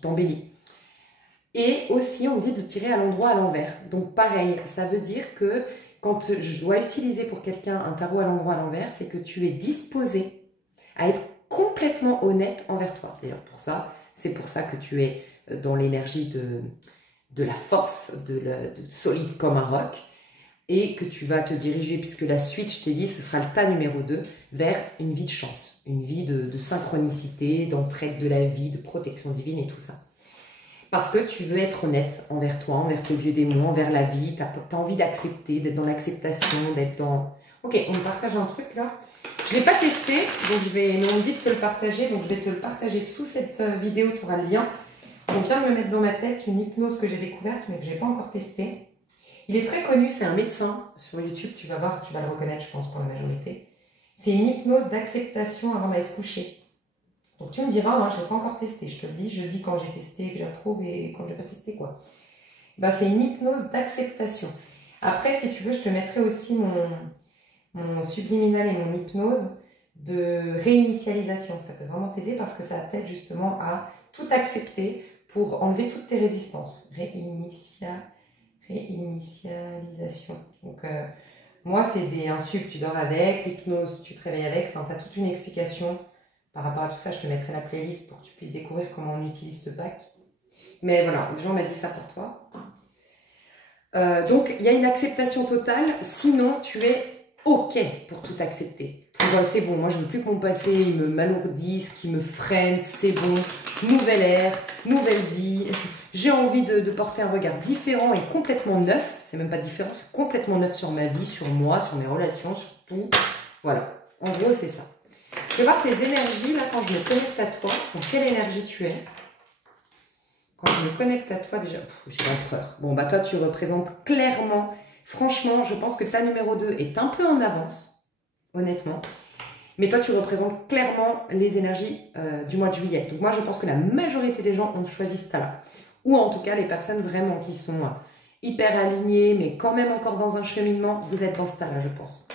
t'embellit. Et aussi, on dit de le tirer à l'endroit à l'envers. Donc, pareil, ça veut dire que quand je dois utiliser pour quelqu'un un tarot à l'endroit à l'envers, c'est que tu es disposé à être complètement honnête envers toi. D'ailleurs, c'est pour ça que tu es dans l'énergie de la force, de solide comme un roc. et que tu vas te diriger, puisque la suite, je t'ai dit, ce sera le tas numéro 2, vers une vie de chance, une vie de synchronicité, d'entraide de la vie, de protection divine et tout ça. Parce que tu veux être honnête envers toi, envers tes vieux démons, envers la vie, tu as envie d'accepter, d'être dans l'acceptation, d'être dans... Ok, on me partage un truc là. Je ne l'ai pas testé, donc mais on me dit de te le partager, donc je vais te le partager sous cette vidéo, tu auras le lien. On vient de me mettre dans ma tête une hypnose que j'ai découverte, mais que je n'ai pas encore testée. Il est très connu, c'est un médecin. Sur YouTube, tu vas voir, tu vas le reconnaître, je pense, pour la majorité. C'est une hypnose d'acceptation avant d'aller se coucher. Donc tu me diras, hein, je ne l'ai pas encore testé, je te le dis, je dis quand j'ai testé, que j'approuve et quand je n'ai pas testé, quoi. Ben, c'est une hypnose d'acceptation. Après, si tu veux, je te mettrai aussi mon subliminal et mon hypnose de réinitialisation. Ça peut vraiment t'aider parce que ça t'aide justement à tout accepter pour enlever toutes tes résistances. Réinitialisation. Donc, moi, c'est un sub, tu dors avec, l'hypnose, tu te réveilles avec. Enfin, tu as toute une explication par rapport à tout ça. Je te mettrai la playlist pour que tu puisses découvrir comment on utilise ce pack. Mais voilà, déjà, on m'a dit ça pour toi. Donc, il y a une acceptation totale. Sinon, tu es OK pour tout accepter. C'est bon, moi, je ne veux plus que mon passé il me m'alourdisse, qu'il me freine. C'est bon, nouvelle ère, nouvelle vie. J'ai envie de porter un regard différent et complètement neuf. C'est même pas différent, c'est complètement neuf sur ma vie, sur moi, sur mes relations, sur tout. Voilà, en gros, c'est ça. Je vais voir tes énergies, là, quand je me connecte à toi. Dans quelle énergie tu es? Quand je me connecte à toi, déjà, j'ai l'empereur. Bon, bah toi, tu représentes clairement, franchement, je pense que ta numéro 2 est un peu en avance, honnêtement. Mais toi, tu représentes clairement les énergies du mois de juillet. Donc moi, je pense que la majorité des gens ont choisi ce tas-là. Ou en tout cas, les personnes vraiment qui sont hyper alignées, mais quand même encore dans un cheminement, vous êtes dans ce tas-là, je pense.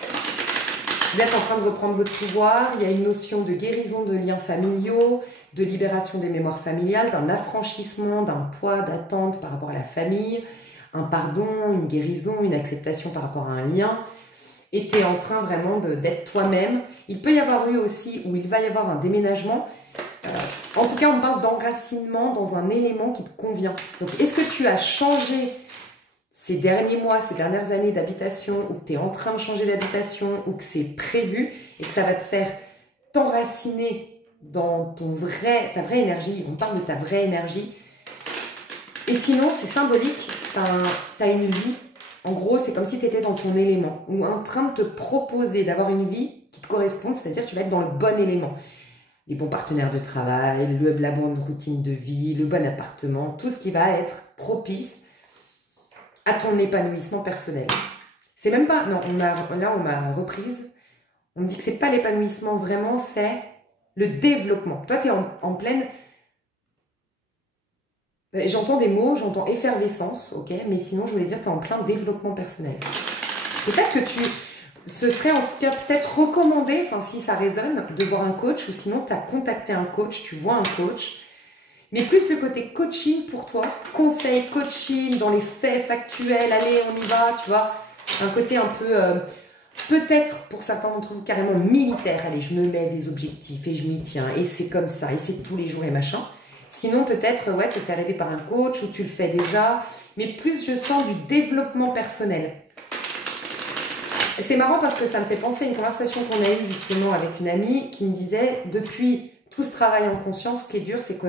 Vous êtes en train de reprendre votre pouvoir. Il y a une notion de guérison de liens familiaux, de libération des mémoires familiales, d'un affranchissement, d'un poids, d'attente par rapport à la famille, un pardon, une guérison, une acceptation par rapport à un lien. Et tu es en train vraiment d'être toi-même. Il peut y avoir eu aussi, ou il va y avoir un déménagement. En tout cas, on parle d'enracinement dans un élément qui te convient. Donc, est-ce que tu as changé ces derniers mois, ces dernières années d'habitation, ou que tu es en train de changer d'habitation, ou que c'est prévu, et que ça va te faire t'enraciner dans ta vraie énergie. On parle de ta vraie énergie. Et sinon, c'est symbolique. Tu as une vie. En gros, c'est comme si tu étais dans ton élément, ou en train de te proposer d'avoir une vie qui te corresponde, c'est-à-dire que tu vas être dans le bon élément. Les bons partenaires de travail, la bonne routine de vie, le bon appartement, tout ce qui va être propice à ton épanouissement personnel. C'est même pas... Non, là, on m'a reprise. On me dit que c'est pas l'épanouissement vraiment, c'est le développement. Toi, tu es en pleine... J'entends des mots, j'entends effervescence, ok, mais sinon, je voulais dire, tu es en plein développement personnel. Peut-être que ce serait en tout cas peut-être recommandé, enfin si ça résonne, de voir un coach, ou sinon tu as contacté un coach, tu vois un coach, mais plus le côté coaching pour toi, conseil, coaching, dans les faits factuels, allez on y va, tu vois, un côté un peu, peut-être pour certains d'entre vous carrément militaire, allez je me mets des objectifs et je m'y tiens, et c'est comme ça, et c'est tous les jours et machin. Sinon peut-être, ouais, te faire aider par un coach, ou tu le fais déjà, mais plus je sens du développement personnel. C'est marrant parce que ça me fait penser à une conversation qu'on a eue justement avec une amie qui me disait, depuis tout ce travail en conscience, ce qui est dur, c'est que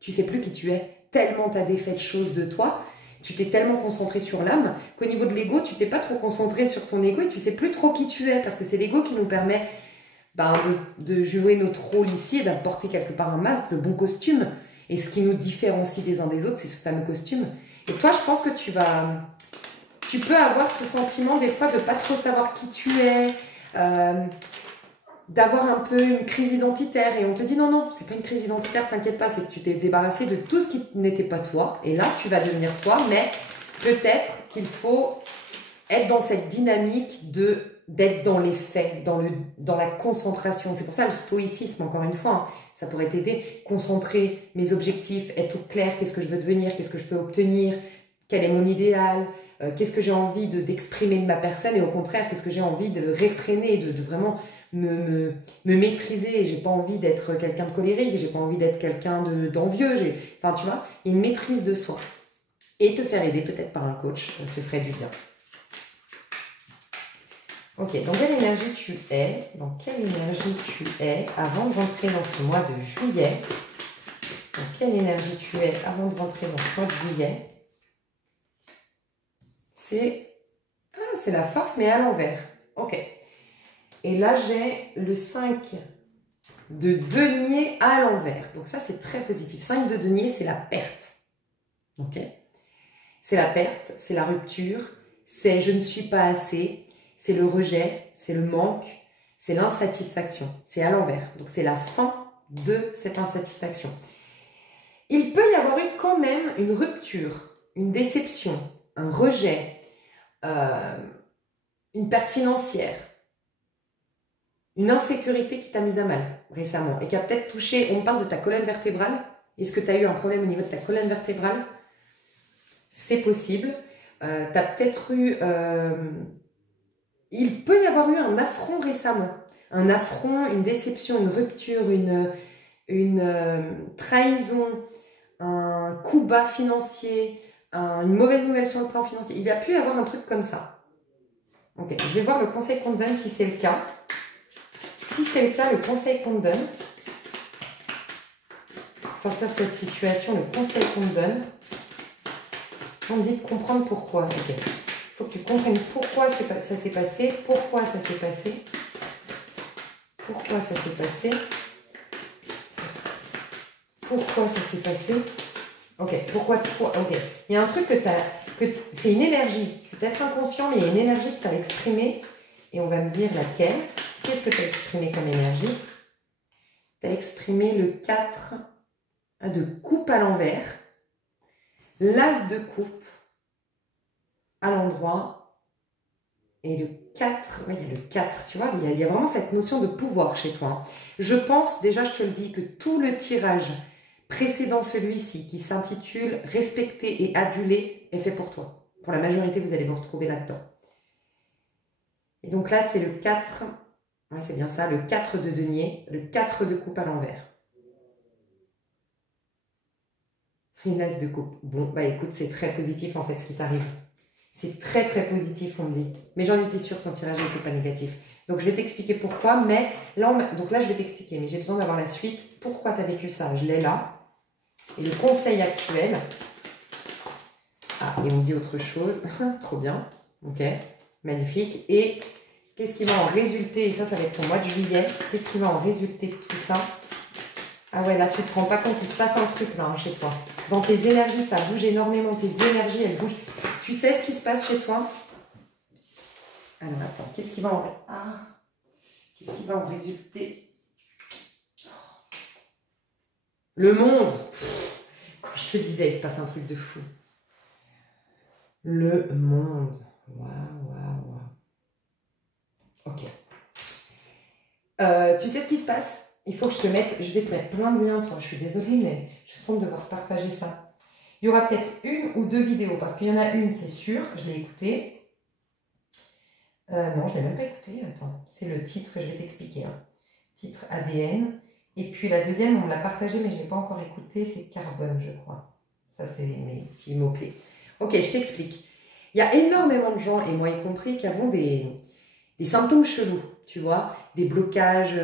tu sais plus qui tu es, tellement tu as défait de choses de toi, tu t'es tellement concentré sur l'âme, qu'au niveau de l'ego, tu t'es pas trop concentré sur ton ego et tu sais plus trop qui tu es, parce que c'est l'ego qui nous permet de jouer notre rôle ici et d'apporter quelque part un masque, le bon costume. Et ce qui nous différencie des uns des autres, c'est ce fameux costume. Et toi, je pense que tu peux avoir ce sentiment des fois de ne pas trop savoir qui tu es, d'avoir un peu une crise identitaire. Et on te dit non, non, c'est pas une crise identitaire, t'inquiète pas, c'est que tu t'es débarrassé de tout ce qui n'était pas toi. Et là, tu vas devenir toi, mais peut-être qu'il faut être dans cette dynamique d'être dans les faits, dans la concentration. C'est pour ça le stoïcisme, encore une fois, hein, ça pourrait t'aider. Concentrer mes objectifs, être au clair, qu'est-ce que je veux devenir, qu'est-ce que je veux obtenir, quel est mon idéal, qu'est-ce que j'ai envie d'exprimer de ma personne, et au contraire, qu'est-ce que j'ai envie de réfréner, de vraiment me maîtriser. J'ai pas envie d'être quelqu'un de colérique, j'ai pas envie d'être quelqu'un d'envieux. Enfin, tu vois, une maîtrise de soi. Et te faire aider peut-être par un coach, te ferait du bien. Ok, dans quelle énergie tu es? Dans quelle énergie tu es avant de rentrer dans ce mois de juillet? Dans quelle énergie tu es avant de rentrer dans ce mois de juillet? C'est la force, mais à l'envers. Ok. Et là, j'ai le 5 de denier à l'envers. Donc ça, c'est très positif. 5 de denier, c'est la perte. Ok. C'est la perte, c'est la rupture, c'est je ne suis pas assez, c'est le rejet, c'est le manque, c'est l'insatisfaction. C'est à l'envers. Donc c'est la fin de cette insatisfaction. Il peut y avoir eu quand même une rupture, une déception, un rejet, une perte financière, une insécurité qui t'a mise à mal récemment et qui a peut-être touché, on parle de ta colonne vertébrale. Est-ce que tu as eu un problème au niveau de ta colonne vertébrale? C'est possible. Tu as peut-être eu... il peut y avoir eu un affront récemment. Un affront, une déception, une rupture, une trahison, un coup bas financier, une mauvaise nouvelle sur le plan financier. Il y a pu y avoir un truc comme ça. Ok, je vais voir le conseil qu'on te donne si c'est le cas. Si c'est le cas, le conseil qu'on te donne, pour sortir de cette situation, le conseil qu'on te donne, on dit de comprendre pourquoi. Ok. Il faut que tu comprennes pourquoi ça s'est passé, pourquoi ça s'est passé, pourquoi ça s'est passé, pourquoi ça s'est passé. Ok, pourquoi toi. Ok, il y a un truc c'est une énergie, c'est peut-être inconscient, mais il y a une énergie que tu as exprimée, et on va me dire laquelle. Qu'est-ce que tu as exprimé comme énergie? Tu as exprimé le 4 de coupe à l'envers, l'as de coupe à l'endroit, et le 4, ouais, il y a le 4, tu vois, il y a vraiment cette notion de pouvoir chez toi. Je pense, déjà je te le dis, que tout le tirage précédent celui-ci, qui s'intitule « Respecter et aduler » est fait pour toi. Pour la majorité, vous allez vous retrouver là-dedans. Et donc là, c'est le 4, ouais, c'est bien ça, le 4 de denier, le 4 de coupe à l'envers. Une as de coupe. Bon, bah écoute, c'est très positif en fait ce qui t'arrive. C'est très très positif, on me dit. Mais j'en étais sûre, ton tirage n'était pas négatif. Donc je vais t'expliquer pourquoi, mais là, donc là je vais t'expliquer, mais j'ai besoin d'avoir la suite. Pourquoi tu as vécu ça? Je l'ai là. Et le conseil actuel. Ah, et on me dit autre chose. Trop bien. Ok, magnifique. Et qu'est-ce qui va en résulter? Et ça va être ton mois de juillet. Qu'est-ce qui va en résulter de tout ça? Ah ouais, là, tu ne te rends pas compte, il se passe un truc là, hein, chez toi. Dans tes énergies, ça bouge énormément. Tes énergies, elles bougent. Tu sais ce qui se passe chez toi? Alors, attends, qu'est-ce qui va en résulter? Le monde. Quand je te disais, il se passe un truc de fou. Le monde. Waouh. Ok. Tu sais ce qui se passe? Il faut que je te mette, je vais te mettre plein de liens, toi. Je suis désolée, mais je sens devoir partager ça. Il y aura peut-être une ou deux vidéos, parce qu'il y en a une, c'est sûr, je l'ai écoutée. Non, je ne l'ai même pas écoutée, attends. C'est le titre, je vais t'expliquer. Hein. Titre ADN. Et puis la deuxième, on me l'a partagée, mais je ne l'ai pas encore écoutée, c'est carbone, je crois. Ça, c'est mes petits mots-clés. Ok, je t'explique. Il y a énormément de gens, et moi y compris, qui avons des symptômes chelous, tu vois, des blocages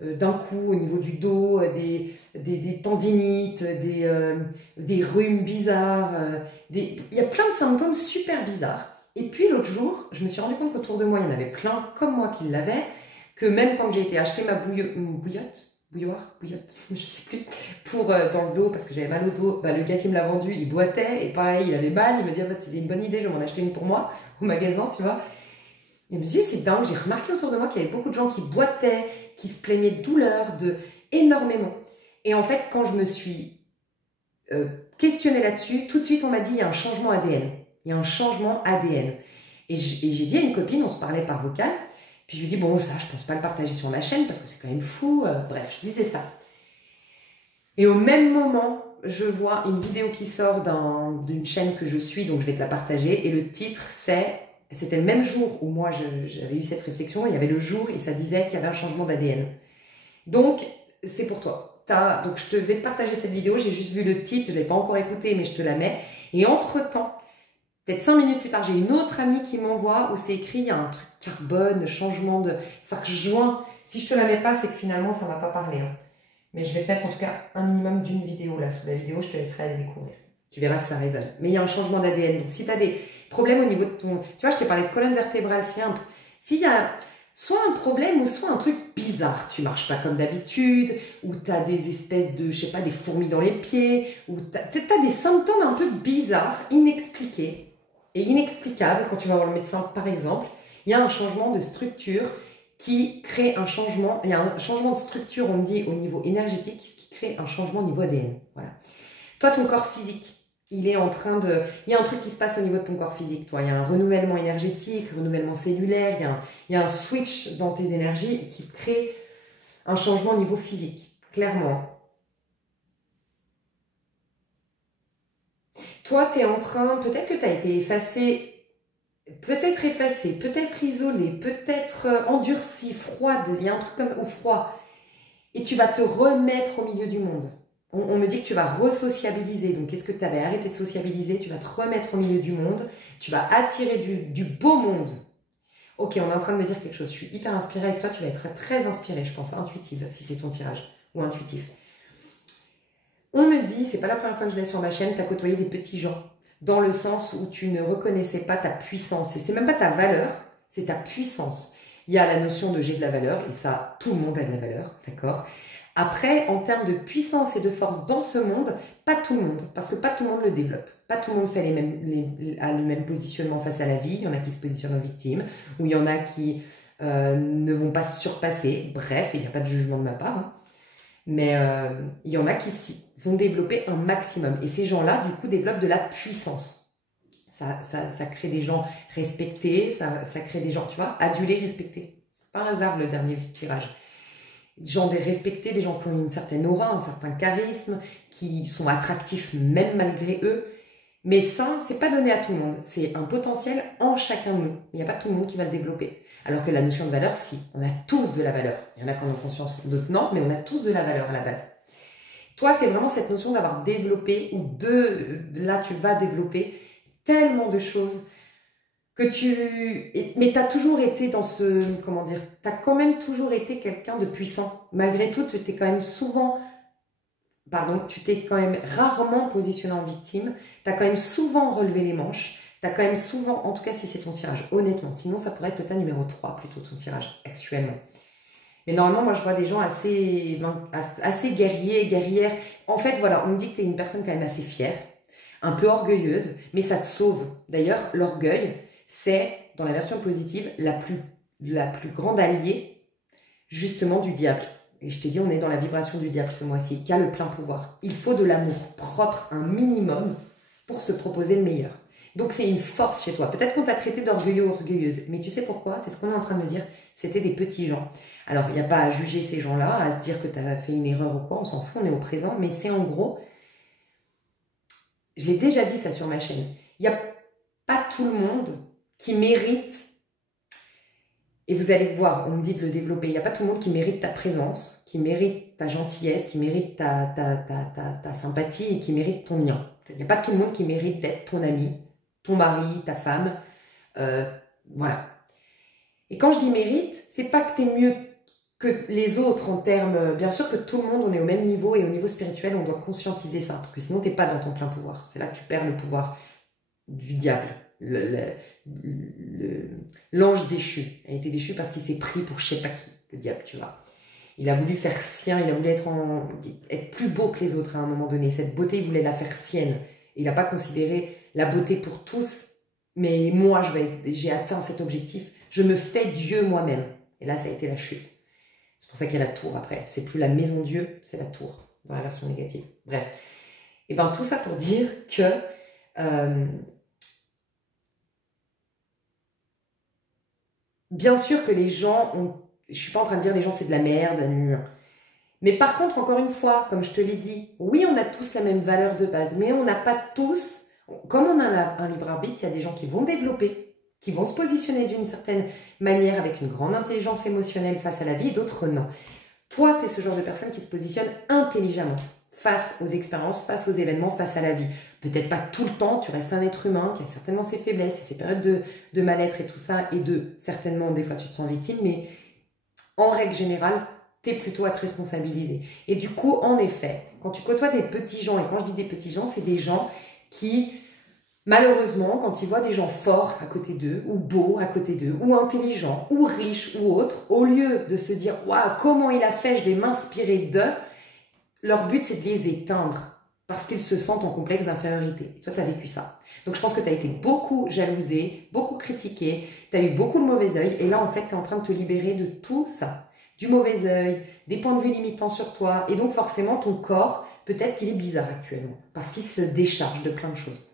d'un coup au niveau du dos, des tendinites, des rhumes bizarres, il y a plein de symptômes super bizarres. Et puis l'autre jour, je me suis rendu compte qu'autour de moi, il y en avait plein comme moi qui l'avaient, que même quand j'ai été acheter ma bouillotte, je sais plus, pour dans le dos, parce que j'avais mal au dos, bah, le gars qui me l'a vendu, il boitait, et pareil, il avait mal, il me dit, ah, bah, c'est une bonne idée, je vais m'en acheter une pour moi, au magasin, tu vois. Et je me suis dit, c'est dingue, j'ai remarqué autour de moi qu'il y avait beaucoup de gens qui boitaient, qui se plaignaient de douleurs, énormément. Et en fait, quand je me suis questionnée là-dessus, tout de suite, on m'a dit, il y a un changement ADN. Il y a un changement ADN. Et j'ai dit à une copine, on se parlait par vocal, puis je lui ai dit, bon, ça, je pense pas le partager sur ma chaîne, parce que c'est quand même fou. Bref, je disais ça. Et au même moment, je vois une vidéo qui sort d'une chaîne que je suis, donc je vais te la partager, et le titre, c'était le même jour où moi j'avais eu cette réflexion, il y avait le jour et ça disait qu'il y avait un changement d'ADN. Donc, c'est pour toi. Donc, je vais te partager cette vidéo, j'ai juste vu le titre, je ne l'ai pas encore écouté, mais je te la mets. Et entre-temps, Peut-être 5 minutes plus tard, j'ai une autre amie qui m'envoie où c'est écrit, il y a un truc carbone, changement de... Ça rejoint. Si je te la mets pas, c'est que finalement, ça m'a pas parlé. Hein. Mais je vais te mettre en tout cas un minimum d'une vidéo là. Sous la vidéo, je te laisserai aller découvrir. Tu verras si ça résonne. Mais il y a un changement d'ADN. Donc si tu as des problèmes au niveau de ton... Tu vois, je t'ai parlé de colonne vertébrale simple. S'il y a soit un problème ou soit un truc bizarre, tu marches pas comme d'habitude, ou tu as des espèces de, je sais pas, des fourmis dans les pieds, ou tu as des symptômes un peu bizarres, inexpliqués et inexplicables quand tu vas voir le médecin par exemple, il y a un changement de structure qui crée un changement, il y a un changement de structure, on me dit, au niveau énergétique, ce qui crée un changement au niveau ADN. Voilà. Toi, ton corps physique, il est en train de... Il y a un truc qui se passe au niveau de ton corps physique, toi. Il y a un renouvellement énergétique, renouvellement cellulaire, il y a un switch dans tes énergies qui crée un changement au niveau physique, clairement. Toi, tu es en train... Peut-être que tu as été effacé, peut-être isolé, peut-être endurci, froide, il y a un truc comme... ou froid. Et tu vas te remettre au milieu du monde. On me dit que tu vas resociabiliser. Donc, qu'est-ce que tu avais arrêté de sociabiliser? Tu vas te remettre au milieu du monde. Tu vas attirer du beau monde. Ok, on est en train de me dire quelque chose. Je suis hyper inspirée avec toi. Tu vas être très inspirée, je pense, intuitive, si c'est ton tirage. Ou intuitif. On me dit, c'est pas la première fois que je l'ai sur ma chaîne, tu as côtoyé des petits gens. Dans le sens où tu ne reconnaissais pas ta puissance. Et c'est même pas ta valeur, c'est ta puissance. Il y a la notion de j'ai de la valeur. Et ça, tout le monde a de la valeur. D'accord? Après, en termes de puissance et de force dans ce monde, pas tout le monde, parce que pas tout le monde le développe. Pas tout le monde fait a le même positionnement face à la vie. Il y en a qui se positionnent en victime, ou il y en a qui ne vont pas se surpasser. Bref, il n'y a pas de jugement de ma part. Hein. Mais il y en a qui vont développer un maximum. Et ces gens-là, du coup, développent de la puissance. Ça crée des gens respectés, ça crée des gens, tu vois, adulés, respectés. C'est pas un hasard le dernier tirage. Des gens respectés, des gens qui ont une certaine aura, un certain charisme, qui sont attractifs même malgré eux. Mais ça, c'est pas donné à tout le monde. C'est un potentiel en chacun de nous. Il n'y a pas tout le monde qui va le développer. Alors que la notion de valeur, si. On a tous de la valeur. Il y en a qui en ont conscience, d'autres non, mais on a tous de la valeur à la base. Toi, c'est vraiment cette notion d'avoir développé, ou là, tu vas développer tellement de choses que mais tu as toujours été dans ce... Comment dire? Tu as quand même toujours été quelqu'un de puissant. Malgré tout, tu t'es quand même souvent... Pardon, tu t'es quand même rarement positionné en victime. Tu as quand même souvent relevé les manches. Tu as quand même souvent... En tout cas, si c'est ton tirage, honnêtement. Sinon, ça pourrait être le tas numéro 3, plutôt, ton tirage, actuellement. Mais normalement, moi, je vois des gens assez guerriers, guerrières. En fait, voilà, on me dit que tu es une personne quand même assez fière, un peu orgueilleuse, mais ça te sauve. D'ailleurs, l'orgueil... c'est, dans la version positive, la plus grande alliée, justement, du diable. Et je t'ai dit, on est dans la vibration du diable ce mois-ci, qui a le plein pouvoir. Il faut de l'amour propre, un minimum, pour se proposer le meilleur. Donc, c'est une force chez toi. Peut-être qu'on t'a traité d'orgueilleux ou orgueilleuse, mais tu sais pourquoi? C'est ce qu'on est en train de me dire. C'était des petits gens. Alors, il n'y a pas à juger ces gens-là, à se dire que tu as fait une erreur ou quoi, on s'en fout, on est au présent, mais c'est en gros, je l'ai déjà dit ça sur ma chaîne, il n'y a pas tout le monde qui mérite, et vous allez voir, on me dit de le développer, il n'y a pas tout le monde qui mérite ta présence, qui mérite ta gentillesse, qui mérite ta sympathie et qui mérite ton lien. Il n'y a pas tout le monde qui mérite d'être ton ami, ton mari, ta femme, voilà. Et quand je dis mérite, c'est pas que tu es mieux que les autres en termes, bien sûr que tout le monde, on est au même niveau et au niveau spirituel, on doit conscientiser ça, parce que sinon tu n'es pas dans ton plein pouvoir. C'est là que tu perds le pouvoir du diable. L'ange déchu a été déchu parce qu'il s'est pris pour je sais pas qui, le diable, tu vois. Il a voulu faire sien, il a voulu être plus beau que les autres à un moment donné. Cette beauté, il voulait la faire sienne. Il n'a pas considéré la beauté pour tous, mais moi, j'ai atteint cet objectif. Je me fais Dieu moi-même. Et là, ça a été la chute. C'est pour ça qu'il y a la tour après. C'est plus la maison Dieu, c'est la tour, dans la version négative. Bref. Et bien, tout ça pour dire que... bien sûr que les gens ont... Je suis pas en train de dire les gens c'est de la merde, non. Mais par contre, encore une fois, comme je te l'ai dit, oui, on a tous la même valeur de base, mais on n'a pas tous... Comme on a un libre arbitre, il y a des gens qui vont développer, qui vont se positionner d'une certaine manière avec une grande intelligence émotionnelle face à la vie, et d'autres non. Toi, tu es ce genre de personne qui se positionne intelligemment face aux expériences, face aux événements, face à la vie. Peut-être pas tout le temps, tu restes un être humain qui a certainement ses faiblesses, ses périodes de mal-être et tout ça, et certainement, des fois tu te sens victime, mais en règle générale, tu es plutôt à te responsabiliser. Et du coup, en effet, quand tu côtoies des petits gens, et quand je dis des petits gens, c'est des gens qui, malheureusement, quand ils voient des gens forts à côté d'eux, ou beaux à côté d'eux, ou intelligents, ou riches, ou autres, au lieu de se dire « Waouh, comment il a fait, je vais m'inspirer d'eux », leur but, c'est de les éteindre. Parce qu'ils se sentent en complexe d'infériorité. Toi, tu as vécu ça. Donc, je pense que tu as été beaucoup jalousé, beaucoup critiqué, tu as eu beaucoup de mauvais œil. Et là, en fait, tu es en train de te libérer de tout ça. Du mauvais œil, des points de vue limitants sur toi. Et donc, forcément, ton corps, peut-être qu'il est bizarre actuellement. Parce qu'il se décharge de plein de choses.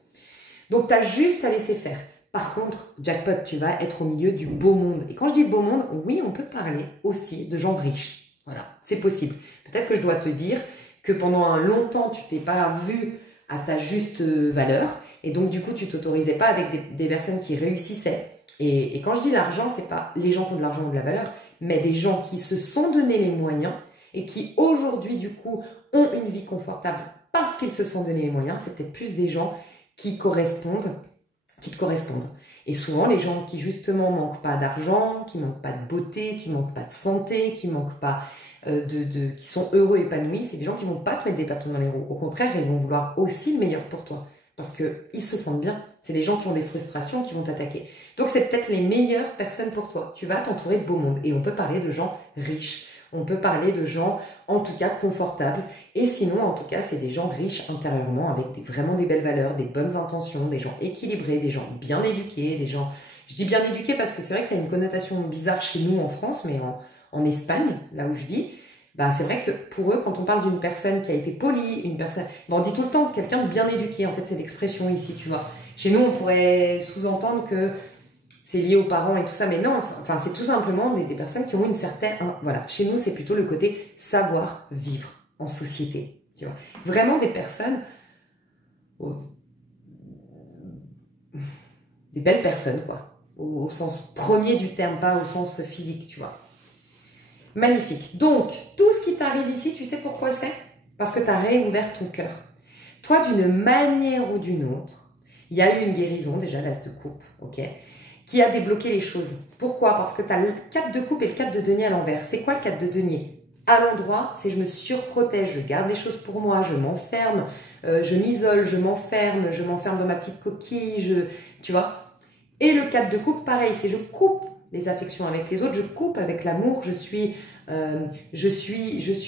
Donc, tu as juste à laisser faire. Par contre, jackpot, tu vas être au milieu du beau monde. Et quand je dis beau monde, oui, on peut parler aussi de gens riches. Voilà, c'est possible. Peut-être que je dois te dire que pendant un long temps, tu t'es pas vu à ta juste valeur, et donc du coup, tu t'autorisais pas avec des personnes qui réussissaient. Et quand je dis l'argent, c'est pas les gens qui ont de l'argent ou de la valeur, mais des gens qui se sont donné les moyens et qui aujourd'hui, du coup, ont une vie confortable parce qu'ils se sont donné les moyens. C'est peut-être plus des gens qui te correspondent. Et souvent, les gens qui justement manquent pas d'argent, qui manquent pas de beauté, qui manquent pas de santé, qui manquent pas qui sont heureux, épanouis, c'est des gens qui vont pas te mettre des bâtons dans les roues. Au contraire, ils vont vouloir aussi le meilleur pour toi. Parce qu'ils se sentent bien. C'est des gens qui ont des frustrations, qui vont t'attaquer. Donc, c'est peut-être les meilleures personnes pour toi. Tu vas t'entourer de beau monde. Et on peut parler de gens riches. On peut parler de gens, en tout cas, confortables. Et sinon, en tout cas, c'est des gens riches intérieurement, avec vraiment des belles valeurs, des bonnes intentions, des gens équilibrés, des gens bien éduqués, des gens... Je dis bien éduqués parce que c'est vrai que ça a une connotation bizarre chez nous en France, mais en Espagne, là où je vis, bah c'est vrai que pour eux, quand on parle d'une personne qui a été polie, une personne... Bon, on dit tout le temps quelqu'un de bien éduqué, en fait, c'est l'expression ici, tu vois. Chez nous, on pourrait sous-entendre que c'est lié aux parents et tout ça, mais non, enfin, c'est tout simplement des personnes qui ont une certaine... Voilà, chez nous, c'est plutôt le côté savoir-vivre en société, tu vois. Vraiment des personnes... Des belles personnes, quoi. Au sens premier du terme, pas au sens physique, tu vois. Magnifique. Donc, tout ce qui t'arrive ici, tu sais pourquoi c'est? Parce que tu as réouvert ton cœur. Toi, d'une manière ou d'une autre, il y a eu une guérison, déjà l'as de coupe, ok, qui a débloqué les choses. Pourquoi? Parce que tu as le 4 de coupe et le 4 de denier à l'envers. C'est quoi le 4 de denier? À l'endroit, c'est je me surprotège, je garde les choses pour moi, je m'enferme, je m'isole, je m'enferme dans ma petite coquille, tu vois. Et le 4 de coupe, pareil, c'est je coupe les affections avec les autres, je coupe avec l'amour, je suis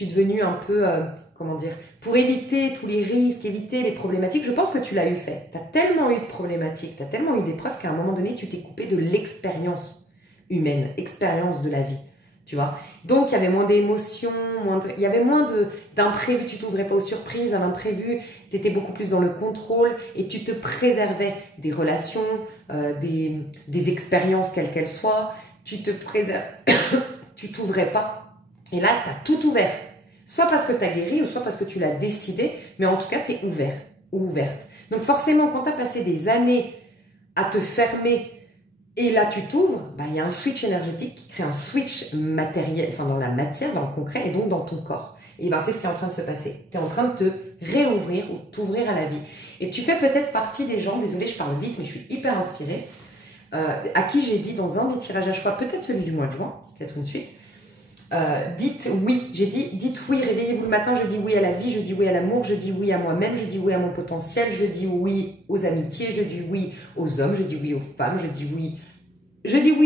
devenue un peu, comment dire, pour éviter tous les risques, éviter les problématiques. Je pense que tu l'as eu fait. Tu as tellement eu de problématiques, tu as tellement eu d'épreuves qu'à un moment donné, tu t'es coupé de l'expérience humaine, expérience de la vie. Tu vois, donc il y avait moins d'émotions, il y avait moins d'imprévus, tu t'ouvrais pas aux surprises, à l'imprévu, tu étais beaucoup plus dans le contrôle et tu te préservais des relations, des expériences quelles qu'elles soient, tu te préserves, tu t'ouvrais pas. Et là, tu as tout ouvert, soit parce que tu as guéri ou soit parce que tu l'as décidé, mais en tout cas, tu es ouvert ou ouverte. Donc forcément, quand tu as passé des années à te fermer, et là, tu t'ouvres, bah, y a un switch énergétique qui crée un switch matériel, enfin dans la matière, dans le concret, et donc dans ton corps. Et ben, c'est ce qui est en train de se passer. Tu es en train de te réouvrir ou t'ouvrir à la vie. Et tu fais peut-être partie des gens, désolé, je parle vite, mais je suis hyper inspirée, à qui j'ai dit dans un des tirages à choix, peut-être celui du mois de juin, c'est peut-être une suite, dites oui. J'ai dit, dites oui, réveillez-vous le matin, je dis oui à la vie, je dis oui à l'amour, je dis oui à moi-même, je dis oui à mon potentiel, je dis oui aux amitiés, je dis oui aux hommes, je dis oui aux femmes, je dis oui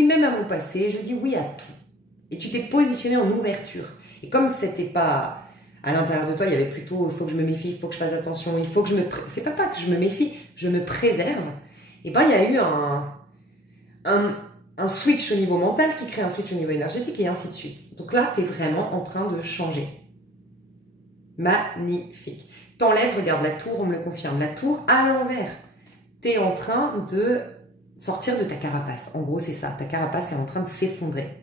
même à mon passé, je dis oui à tout. Et tu t'es positionné en ouverture. Et comme c'était pas à l'intérieur de toi, il y avait plutôt, il faut que je me méfie, il faut que je fasse attention, il faut que je me... C'est pas que je me méfie, je me préserve. Et ben il y a eu un switch au niveau mental qui crée un switch au niveau énergétique et ainsi de suite. Donc là, tu es vraiment en train de changer. Magnifique. T'enlèves, regarde la tour, on me le confirme, la tour à l'envers. Tu es en train de sortir de ta carapace. En gros, c'est ça. Ta carapace est en train de s'effondrer.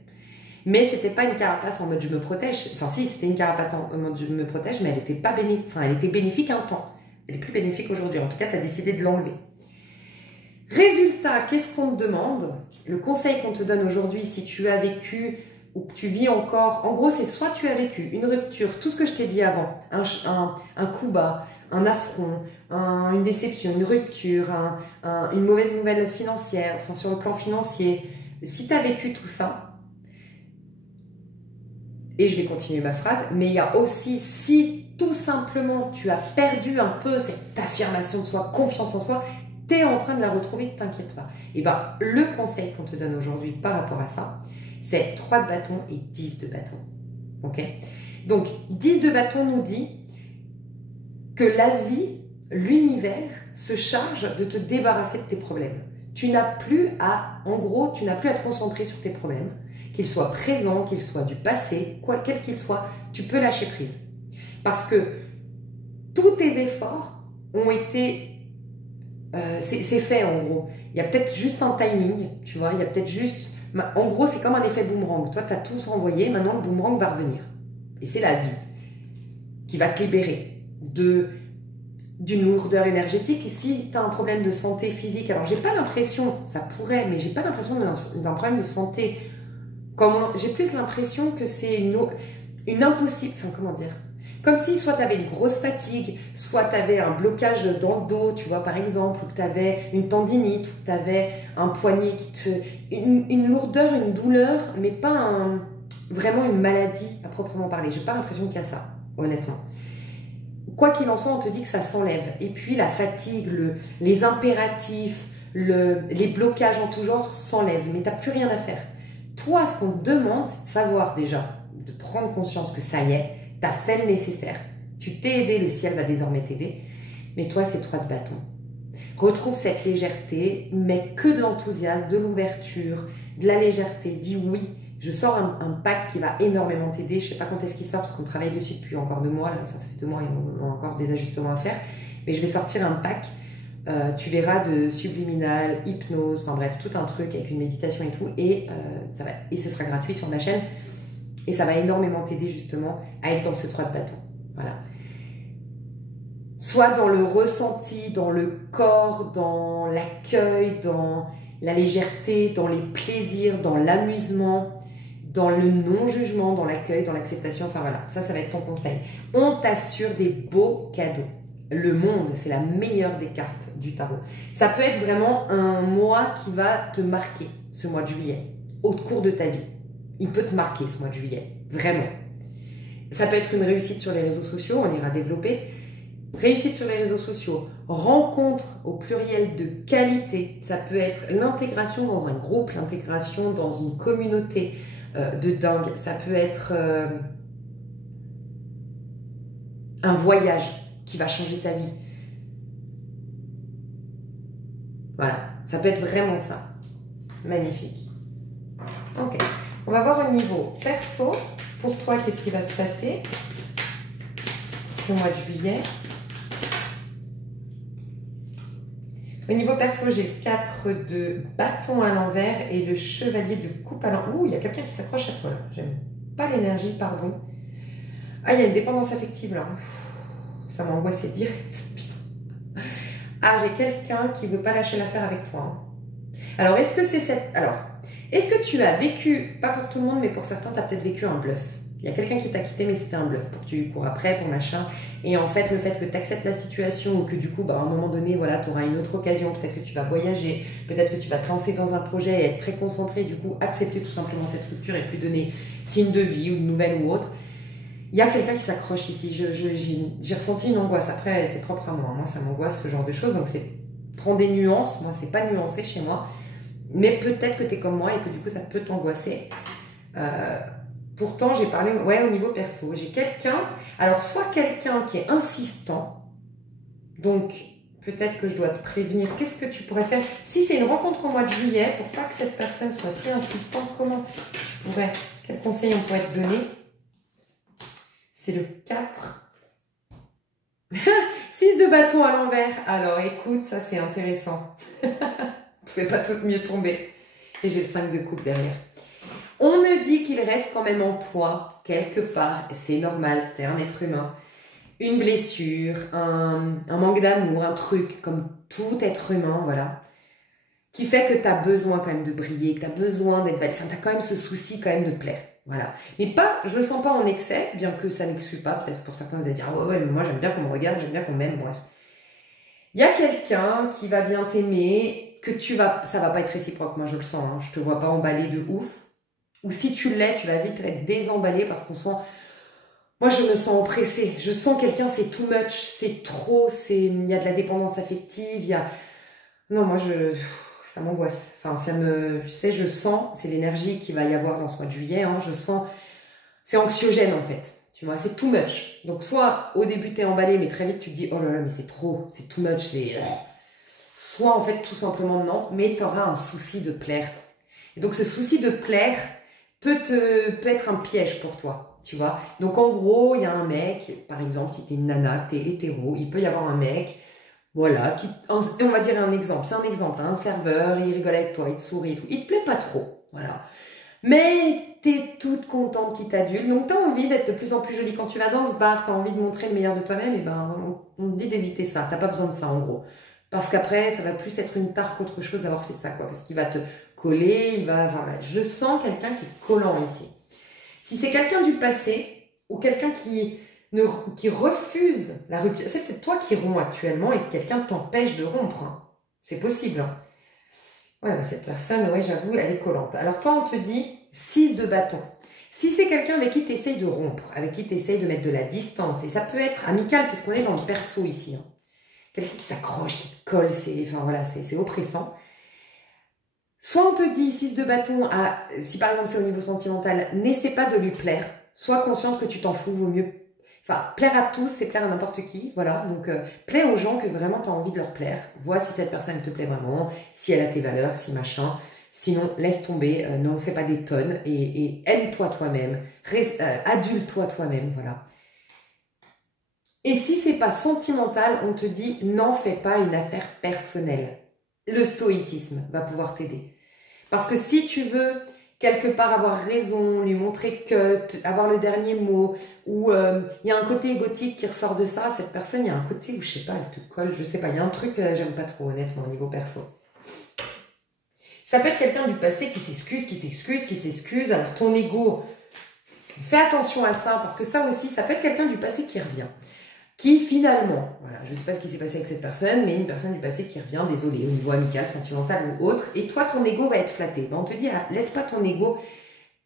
Mais c'était pas une carapace en mode je me protège. Enfin si, c'était une carapace en mode je me protège, mais elle était pas bénéfique. Enfin, elle était bénéfique un temps. Elle est plus bénéfique aujourd'hui. En tout cas, tu as décidé de l'enlever. Résultat, qu'est-ce qu'on te demande? Le conseil qu'on te donne aujourd'hui, si tu as vécu ou que tu vis encore, en gros, c'est soit tu as vécu une rupture, tout ce que je t'ai dit avant, un coup bas, un affront, une déception, une rupture, une mauvaise nouvelle financière, enfin sur le plan financier, si tu as vécu tout ça, et je vais continuer ma phrase, mais il y a aussi si tout simplement tu as perdu un peu cette affirmation de soi, confiance en soi, tu es en train de la retrouver, t'inquiète pas. Et bien, le conseil qu'on te donne aujourd'hui par rapport à ça, c'est 3 de bâton et 10 de bâton. Ok? Donc, 10 de bâton nous dit que la vie, l'univers, se charge de te débarrasser de tes problèmes. Tu n'as plus à, en gros, tu n'as plus à te concentrer sur tes problèmes, qu'ils soient présents, qu'ils soient du passé, quel qu'il soit, tu peux lâcher prise. Parce que tous tes efforts ont été... c'est fait en gros. Il y a peut-être juste un timing, tu vois, il y a peut-être juste... En gros, c'est comme un effet boomerang. Toi, tu as tout renvoyé, maintenant le boomerang va revenir. Et c'est la vie qui va te libérer d'une lourdeur énergétique. Et si tu as un problème de santé physique, alors j'ai pas l'impression, ça pourrait, mais j'ai pas l'impression d'un problème de santé. J'ai plus l'impression que c'est une impossible... Enfin, comment dire? Comme si soit tu avais une grosse fatigue, soit tu avais un blocage dans le dos, tu vois, par exemple, ou que tu avais une tendinite, ou que tu avais un poignet qui te... Une lourdeur, une douleur, mais pas vraiment une maladie à proprement parler. J'ai pas l'impression qu'il y a ça, honnêtement. Quoi qu'il en soit, on te dit que ça s'enlève. Et puis la fatigue, les impératifs, les blocages en tout genre s'enlèvent, mais tu n'as plus rien à faire. Toi, ce qu'on te demande, c'est de savoir déjà, de prendre conscience que ça y est, tu as fait le nécessaire. Tu t'es aidé, le ciel va désormais t'aider. Mais toi, c'est 3 de bâton. Retrouve cette légèreté, mais que de l'enthousiasme, de l'ouverture, de la légèreté. Dis oui. Je sors un pack qui va énormément t'aider. Je ne sais pas quand est-ce qu'il sort parce qu'on travaille dessus depuis encore 2 mois. Là. Enfin, ça fait 2 mois et on a encore des ajustements à faire. Mais je vais sortir un pack. Tu verras de subliminal, hypnose, enfin bref, tout un truc avec une méditation et tout. Et ce sera gratuit sur ma chaîne. Et ça va énormément t'aider justement à être dans ce 3 de bâton. Voilà. Soit dans le ressenti, dans le corps, dans l'accueil, dans la légèreté, dans les plaisirs, dans l'amusement, dans le non-jugement, dans l'accueil, dans l'acceptation. Enfin voilà, ça va être ton conseil. On t'assure des beaux cadeaux. Le monde, c'est la meilleure des cartes du tarot. Ça peut être vraiment un mois qui va te marquer, ce mois de juillet, au cours de ta vie. Il peut te marquer ce mois de juillet, vraiment. Ça peut être une réussite sur les réseaux sociaux, on ira développer. Réussite sur les réseaux sociaux, rencontre au pluriel de qualité. Ça peut être l'intégration dans un groupe, l'intégration dans une communauté de dingue. Ça peut être un voyage qui va changer ta vie. Voilà, ça peut être vraiment ça. Magnifique. Ok. On va voir au niveau perso. Pour toi, qu'est-ce qui va se passer ce mois de juillet? Au niveau perso, j'ai le 4 de bâton à l'envers et le chevalier de coupe à l'envers. Ouh, il y a quelqu'un qui s'accroche à toi là. J'aime pas l'énergie, pardon. Ah, il y a une dépendance affective là. Ça m'a angoissé direct. Putain. Ah, j'ai quelqu'un qui veut pas lâcher l'affaire avec toi. Alors, est-ce que c'est cette... Alors, est-ce que tu as vécu, pas pour tout le monde, mais pour certains, tu as peut-être vécu un bluff. Il y a quelqu'un qui t'a quitté, mais c'était un bluff pour que tu cours après, pour machin. Et en fait, le fait que tu acceptes la situation ou que du coup, à un moment donné, voilà, tu auras une autre occasion, peut-être que tu vas voyager, peut-être que tu vas te lancer dans un projet et être très concentré, du coup, accepter tout simplement cette rupture et plus donner signe de vie ou de nouvelles ou autre. Il y a quelqu'un qui s'accroche ici. J'ai ressenti une angoisse. Après, c'est propre à moi. Moi, ça m'angoisse ce genre de choses. Donc, c'est prendre des nuances. Moi, c'est pas nuancé chez moi. Mais peut-être que tu es comme moi et que du coup, ça peut t'angoisser. Pourtant, j'ai parlé au niveau perso. J'ai quelqu'un, alors soit quelqu'un qui est insistant, donc peut-être que je dois te prévenir. Qu'est-ce que tu pourrais faire si c'est une rencontre au mois de juillet, pour pas que cette personne soit si insistante, comment tu pourrais, quel conseil on pourrait te donner? C'est le 4. 6 de bâton à l'envers. Alors écoute, ça c'est intéressant. Vous ne pouvez pas tout mieux tomber. Et j'ai le 5 de coupe derrière. On me dit qu'il reste quand même en toi, quelque part, c'est normal, tu es un être humain, une blessure, un manque d'amour, un truc, comme tout être humain, voilà. qui fait que tu as besoin quand même de briller, que tu as besoin d'être validé. Enfin, tu as quand même ce souci quand même de plaire. Voilà. Mais pas, je le sens pas en excès, bien que ça n'exclut pas. Peut-être que pour certains, vous allez dire, ah ouais, mais moi j'aime bien qu'on me regarde, j'aime bien qu'on m'aime, bref. Il y a quelqu'un qui va bien t'aimer, ça va pas être réciproque, moi je le sens, hein, je te vois pas emballé de ouf. Ou si tu l'es, tu vas vite être désemballé parce qu'on sent, moi je me sens oppressée, je sens quelqu'un, c'est too much, c'est trop, il y a de la dépendance affective, non, ça m'angoisse, enfin tu sais, je sens, c'est l'énergie qu'il va y avoir dans ce mois de juillet, hein, je sens, c'est anxiogène en fait. Tu vois, c'est too much. Donc, soit au début, t'es emballé, mais très vite, tu te dis, oh là là, mais c'est trop, c'est too much, soit en fait, tout simplement non, mais t'auras un souci de plaire. Et donc, ce souci de plaire peut être un piège pour toi, tu vois. Donc, en gros, il y a un mec, par exemple, si t'es une nana, t'es hétéro, il peut y avoir un mec, voilà, on va dire un exemple, c'est un exemple, hein, un serveur, il rigole avec toi, il te sourit et tout, il te plaît pas trop, voilà. Mais t'es toute contente qu'il t'adule, donc t'as envie d'être de plus en plus jolie. Quand tu vas dans ce bar, t'as envie de montrer le meilleur de toi-même, et ben on te dit d'éviter ça, t'as pas besoin de ça en gros. Parce qu'après, ça va plus être une tare qu'autre chose d'avoir fait ça, quoi. Parce qu'il va te coller, voilà. Je sens quelqu'un qui est collant ici. Si c'est quelqu'un du passé, ou quelqu'un qui refuse la rupture, c'est peut-être toi qui romps actuellement et que quelqu'un t'empêche de rompre, hein. C'est possible, hein. Ouais, bah cette personne, ouais, j'avoue, elle est collante. Alors toi, on te dit 6 de bâton. Si c'est quelqu'un avec qui tu essayes de rompre, avec qui tu essayes de mettre de la distance, et ça peut être amical, puisqu'on est dans le perso ici, hein. Quelqu'un qui s'accroche, qui te colle, c'est oppressant. Soit on te dit 6 de bâton, si par exemple c'est au niveau sentimental, n'essaie pas de lui plaire. Sois consciente que tu t'en fous, vaut mieux. Enfin, plaire à tous, c'est plaire à n'importe qui, voilà. Donc, plaît aux gens que vraiment tu as envie de leur plaire. Vois si cette personne te plaît vraiment, si elle a tes valeurs, si machin. Sinon, laisse tomber, n'en fais pas des tonnes et aime-toi toi-même. Adule-toi toi-même, voilà. Et si c'est pas sentimental, on te dit n'en fais pas une affaire personnelle. Le stoïcisme va pouvoir t'aider. Parce que si tu veux quelque part avoir raison, lui montrer que, avoir le dernier mot, ou il y a un côté égotique qui ressort de ça, cette personne, il y a un côté où, je sais pas, elle te colle, je sais pas, il y a un truc que j'aime pas trop, honnêtement, au niveau perso. Ça peut être quelqu'un du passé qui s'excuse, alors ton ego, fais attention à ça, parce que ça aussi, ça peut être quelqu'un du passé qui revient. Qui finalement, voilà, je ne sais pas ce qui s'est passé avec cette personne, mais une personne du passé qui revient, désolé, au niveau amical, sentimental ou autre, et toi, ton ego va être flatté. Ben, on te dit, laisse pas ton ego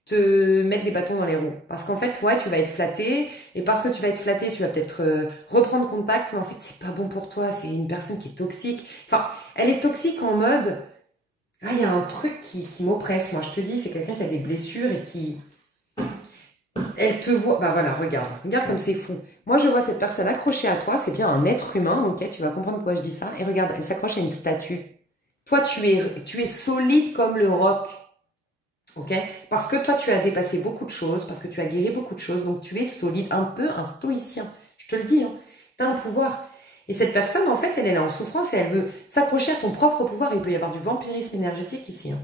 te mettre des bâtons dans les roues. Parce qu'en fait, toi, tu vas être flatté, et parce que tu vas être flatté, tu vas peut-être reprendre contact, mais en fait, c'est pas bon pour toi, c'est une personne qui est toxique. Enfin, elle est toxique en mode, il y a un truc qui m'oppresse, moi, je te dis, c'est quelqu'un qui a des blessures et qui... Elle te voit, bah voilà, regarde comme c'est fou. Moi, je vois cette personne accrochée à toi, c'est bien un être humain, ok, tu vas comprendre pourquoi je dis ça. Et regarde, elle s'accroche à une statue. Toi, tu es solide comme le roc, ok? Parce que toi, tu as dépassé beaucoup de choses, parce que tu as guéri beaucoup de choses, donc tu es solide, un peu un stoïcien. Je te le dis, hein, tu as un pouvoir. Et cette personne, en fait, elle est là en souffrance et elle veut s'accrocher à ton propre pouvoir. Il peut y avoir du vampirisme énergétique ici, hein.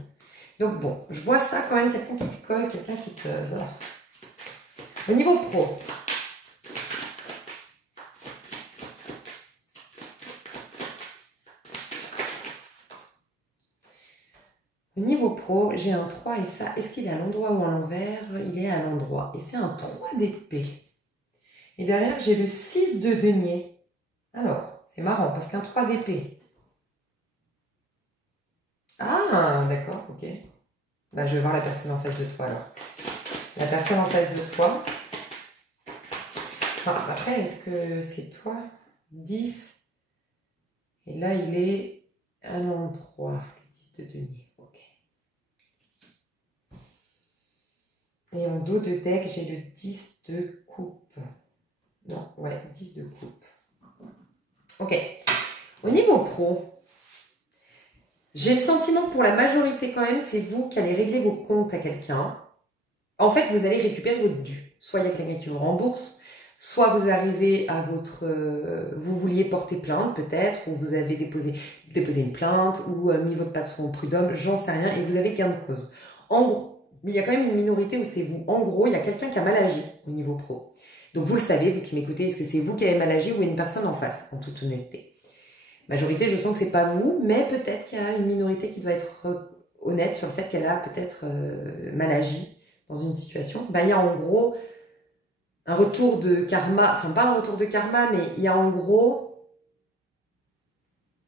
Donc bon, je vois ça quand même, quelqu'un qui te colle, quelqu'un qui te... Voilà. Au niveau pro. Au niveau pro, j'ai un 3 et ça, est-ce qu'il est à l'endroit ou à l'envers? Il est à l'endroit. Et c'est un 3 d'épée. Et derrière, j'ai le 6 de denier. Alors, c'est marrant parce qu'un 3 d'épée. Ah, d'accord, ok. Bah, je vais voir la personne en face de toi alors. La personne en face de toi. Enfin, après, est-ce que c'est toi? 10. Et là, il est à l'endroit. Le 10 de denier. Ok. Et en dos de deck, j'ai le 10 de coupe. Non, ouais, 10 de coupe. Ok. Au niveau pro, j'ai le sentiment que pour la majorité quand même, c'est vous qui allez régler vos comptes à quelqu'un. En fait, vous allez récupérer votre dû. Soit il y a quelqu'un qui vous rembourse, soit vous arrivez à votre... vous vouliez porter plainte peut-être, ou vous avez déposé une plainte, ou mis votre patron au prud'homme, j'en sais rien, et vous avez gain de cause. En gros, mais il y a quand même une minorité où c'est vous. En gros, il y a quelqu'un qui a mal agi au niveau pro. Donc vous le savez, vous qui m'écoutez, est-ce que c'est vous qui avez mal agi ou une personne en face, en toute honnêteté? Majorité, je sens que c'est pas vous, mais peut-être qu'il y a une minorité qui doit être honnête sur le fait qu'elle a peut-être mal agi dans une situation. Ben, il y a en gros un retour de karma, enfin pas un retour de karma, mais il y a en gros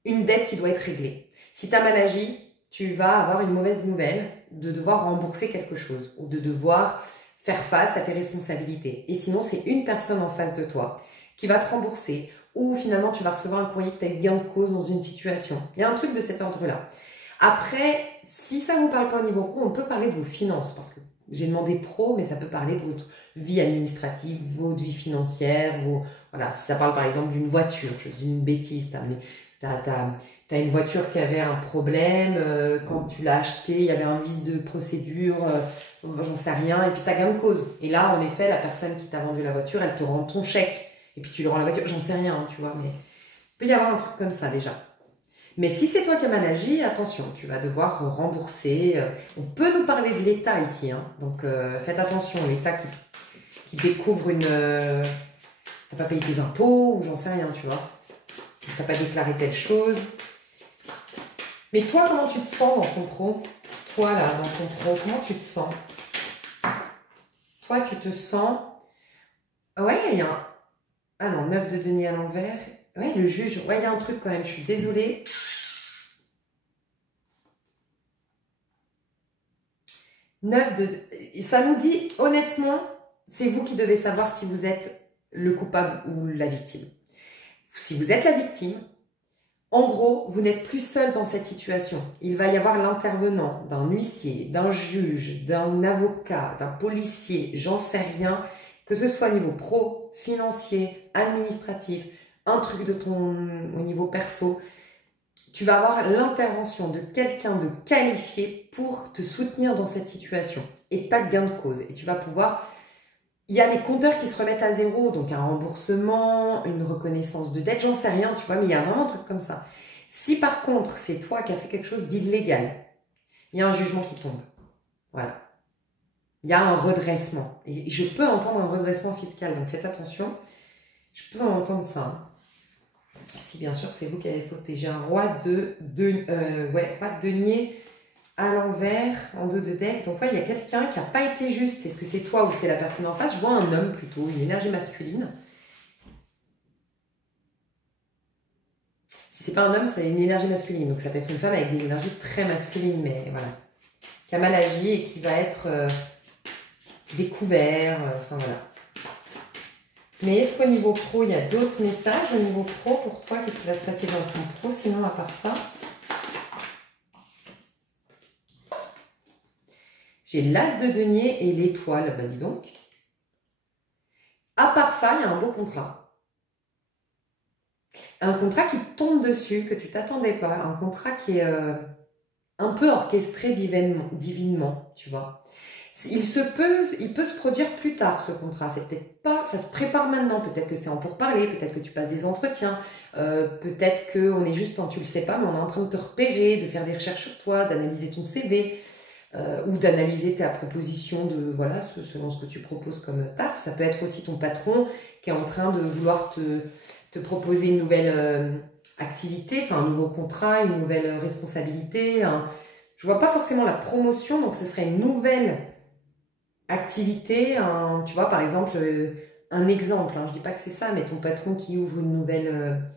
une dette qui doit être réglée. Si tu as mal agi, tu vas avoir une mauvaise nouvelle de devoir rembourser quelque chose ou de devoir faire face à tes responsabilités. Et sinon, c'est une personne en face de toi qui va te rembourser ou finalement tu vas recevoir un courrier que tu as gain de cause dans une situation. Il y a un truc de cet ordre-là. Après, si ça ne vous parle pas au niveau pro, on peut parler de vos finances parce que j'ai demandé pro, mais ça peut parler de votre vie administrative, votre vie financière, voilà, si ça parle par exemple d'une voiture, je dis une bêtise, t'as une voiture qui avait un problème, quand tu l'as achetée, il y avait un vice de procédure, j'en sais rien, et puis t'as gain de cause. Et là, en effet, la personne qui t'a vendu la voiture, elle te rend ton chèque, et puis tu lui rends la voiture, j'en sais rien, hein, tu vois, mais il peut y avoir un truc comme ça déjà. Mais si c'est toi qui as mal agi, attention, tu vas devoir rembourser. On peut nous parler de l'État ici, hein, donc faites attention, l'État qui découvre t'as pas payé tes impôts, ou j'en sais rien, tu vois. T'as pas déclaré telle chose. Mais toi, comment tu te sens dans ton pro? Toi, là, dans ton pro, comment tu te sens? Toi, tu te sens... Ouais, il y a un... Ah non, 9 de denier à l'envers. Ouais, le juge. Ouais, il y a un truc quand même, je suis désolée. 9 de... Ça nous dit, honnêtement, c'est vous qui devez savoir si vous êtes le coupable ou la victime. Si vous êtes la victime, en gros, vous n'êtes plus seul dans cette situation. Il va y avoir l'intervenant d'un huissier, d'un juge, d'un avocat, d'un policier, j'en sais rien, que ce soit au niveau pro, financier, administratif, un truc au niveau perso. Tu vas avoir l'intervention de quelqu'un de qualifié pour te soutenir dans cette situation et ta gain de cause. Et tu vas pouvoir... Il y a les compteurs qui se remettent à zéro, donc un remboursement, une reconnaissance de dette, j'en sais rien, tu vois, mais il y a vraiment un truc comme ça. Si par contre, c'est toi qui as fait quelque chose d'illégal, il y a un jugement qui tombe. Voilà. Il y a un redressement. Et je peux entendre un redressement fiscal, donc faites attention. Je peux entendre ça. Hein. Si bien sûr c'est vous qui avez fauté. J'ai un roi roi de denier à l'envers, en dos de deck. Donc ouais, il y a quelqu'un qui n'a pas été juste. Est-ce que c'est toi ou c'est la personne en face? Je vois un homme plutôt, une énergie masculine. Si c'est pas un homme, c'est une énergie masculine. Donc ça peut être une femme avec des énergies très masculines, mais voilà. Qui a mal agi et qui va être découvert. Enfin voilà. Mais est-ce qu'au niveau pro, il y a d'autres messages au niveau pro pour toi? Qu'est-ce qui va se passer dans ton pro sinon à part ça? J'ai l'as de denier et l'étoile, bah dis donc. À part ça, il y a un beau contrat. Un contrat qui tombe dessus, que tu t'attendais pas. Un contrat qui est un peu orchestré divinement, tu vois. Il peut se produire plus tard, ce contrat. C'est peut-être pas, ça se prépare maintenant. Peut-être que c'est en pourparlers, peut-être que tu passes des entretiens, peut-être qu'on est juste, tu le sais pas, mais on est en train de te repérer, de faire des recherches sur toi, d'analyser ton CV. Ou d'analyser ta proposition de voilà selon ce que tu proposes comme taf. Ça peut être aussi ton patron qui est en train de vouloir te proposer une nouvelle activité, enfin un nouveau contrat, une nouvelle responsabilité. Je vois pas forcément la promotion, donc ce serait une nouvelle activité. Tu vois, par exemple, un exemple, hein, je dis pas que c'est ça, mais ton patron qui ouvre une nouvelle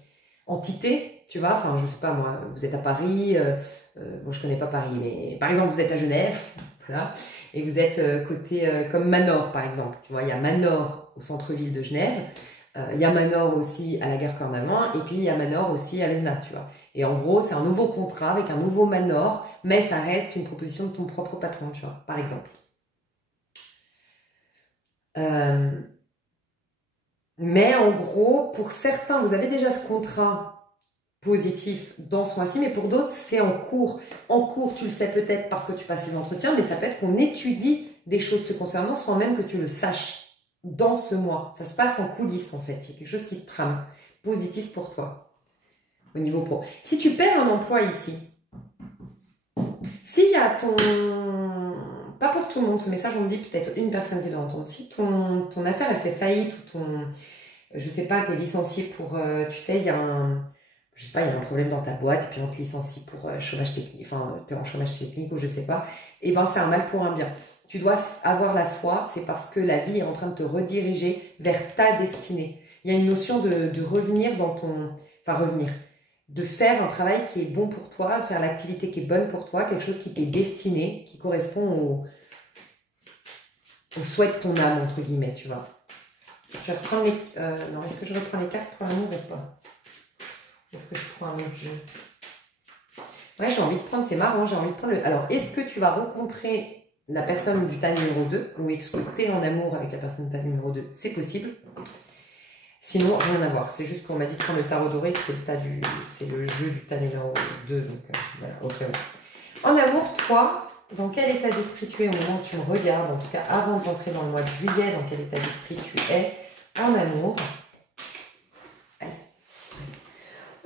entité, tu vois, enfin je sais pas moi, vous êtes à Paris, bon je connais pas Paris, mais par exemple vous êtes à Genève, voilà, et vous êtes côté comme Manor par exemple, tu vois, il y a Manor au centre-ville de Genève, il y a Manor aussi à la gare Cornavin, et puis il y a Manor aussi à l'ESNA, tu vois, et en gros c'est un nouveau contrat avec un nouveau Manor, mais ça reste une proposition de ton propre patron, tu vois, par exemple. Mais en gros, pour certains, vous avez déjà ce contrat positif dans ce mois-ci, mais pour d'autres, c'est en cours. En cours, tu le sais peut-être parce que tu passes les entretiens, mais ça peut être qu'on étudie des choses te concernant sans même que tu le saches dans ce mois. Ça se passe en coulisses, en fait. Il y a quelque chose qui se trame. Positif pour toi, au niveau pro. Si tu perds un emploi ici, s'il y a pas pour tout le monde, ce message, on me dit peut-être une personne qui doit entendre. Si ton affaire, elle fait faillite ou je sais pas, t'es licencié pour, tu sais, il y a je sais pas, il y a un problème dans ta boîte, et puis on te licencie pour chômage technique, enfin, tu es en chômage technique ou je sais pas, et ben c'est un mal pour un bien. Tu dois avoir la foi, c'est parce que la vie est en train de te rediriger vers ta destinée. Il y a une notion de revenir dans ton... Enfin, revenir. De faire un travail qui est bon pour toi, faire l'activité qui est bonne pour toi, quelque chose qui t'est destiné, qui correspond au souhait de ton âme, entre guillemets, tu vois. Je vais reprendre les... non, est-ce que je reprends les cartes pour l'amour ou pas? Est-ce que je prends un autre jeu? Ouais, j'ai envie de prendre, c'est marrant, j'ai envie de prendre le... Alors, est-ce que tu vas rencontrer la personne du tas numéro 2 ou est-ce que tu es en amour avec la personne du tas numéro 2? C'est possible. Sinon, rien à voir. C'est juste qu'on m'a dit de prendre le tarot doré, que c'est le jeu du tas numéro 2. Donc, voilà, ok. Ouais. En amour, toi, dans quel état d'esprit tu es au moment où tu me regardes? En tout cas, avant d'entrer dans le mois de juillet, dans quel état d'esprit tu es en amour?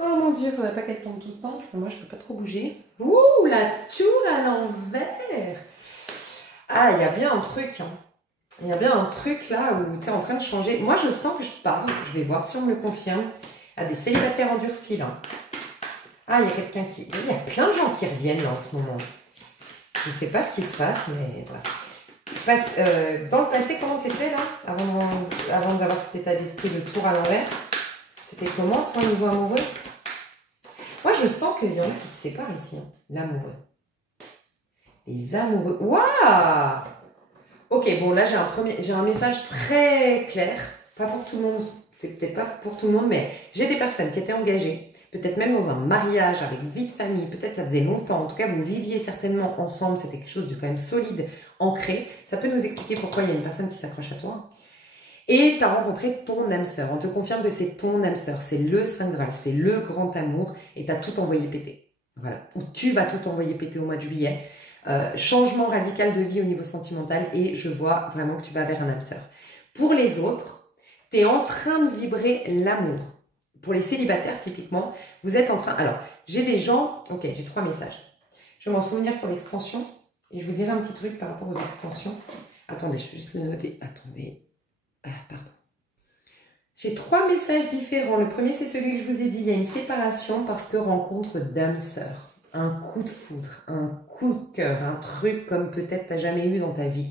Oh mon Dieu, il ne faudrait pas qu'elle tombe tout le temps, parce que moi, je ne peux pas trop bouger. Ouh, la tour à l'envers! Ah, il y a bien un truc, hein. Il y a bien un truc là où tu es en train de changer. Moi, je sens que je parle. Je vais voir si on me le confirme. À des célibataires endurcis, là. Ah, il y a quelqu'un qui... Il y a plein de gens qui reviennent, là, en ce moment. Je ne sais pas ce qui se passe, mais voilà. Dans le passé, comment tu étais, là? Avant d'avoir cet état d'esprit de tour à l'envers. C'était comment, toi, au niveau amoureux? Moi, je sens qu'il y en a qui se séparent ici. Hein. L'amoureux. Les amoureux. Waouh! Ok, bon, là, j'ai un message très clair. Pas pour tout le monde. C'est peut-être pas pour tout le monde, mais j'ai des personnes qui étaient engagées. Peut-être même dans un mariage avec vie de famille. Peut-être ça faisait longtemps. En tout cas, vous viviez certainement ensemble. C'était quelque chose de quand même solide, ancré. Ça peut nous expliquer pourquoi il y a une personne qui s'accroche à toi. Et tu as rencontré ton âme sœur. On te confirme que c'est ton âme sœur. C'est le Saint Graal. C'est le grand amour. Et tu as tout envoyé péter. Voilà. Ou tu vas tout envoyer péter au mois de juillet. Changement radical de vie au niveau sentimental. Et je vois vraiment que tu vas vers un âme sœur. Pour les autres, tu es en train de vibrer l'amour. Pour les célibataires, typiquement, vous êtes en train... Alors, j'ai des gens... Ok, j'ai 3 messages. Je vais m'en souvenir pour l'extension. Et je vous dirai un petit truc par rapport aux extensions. Attendez, je vais juste le noter. Attendez. Ah, pardon. J'ai 3 messages différents. Le premier, c'est celui que je vous ai dit. Il y a une séparation parce que rencontre d'âme sœur. Un coup de foudre, un coup de cœur, un truc comme peut-être tu n'as jamais eu dans ta vie.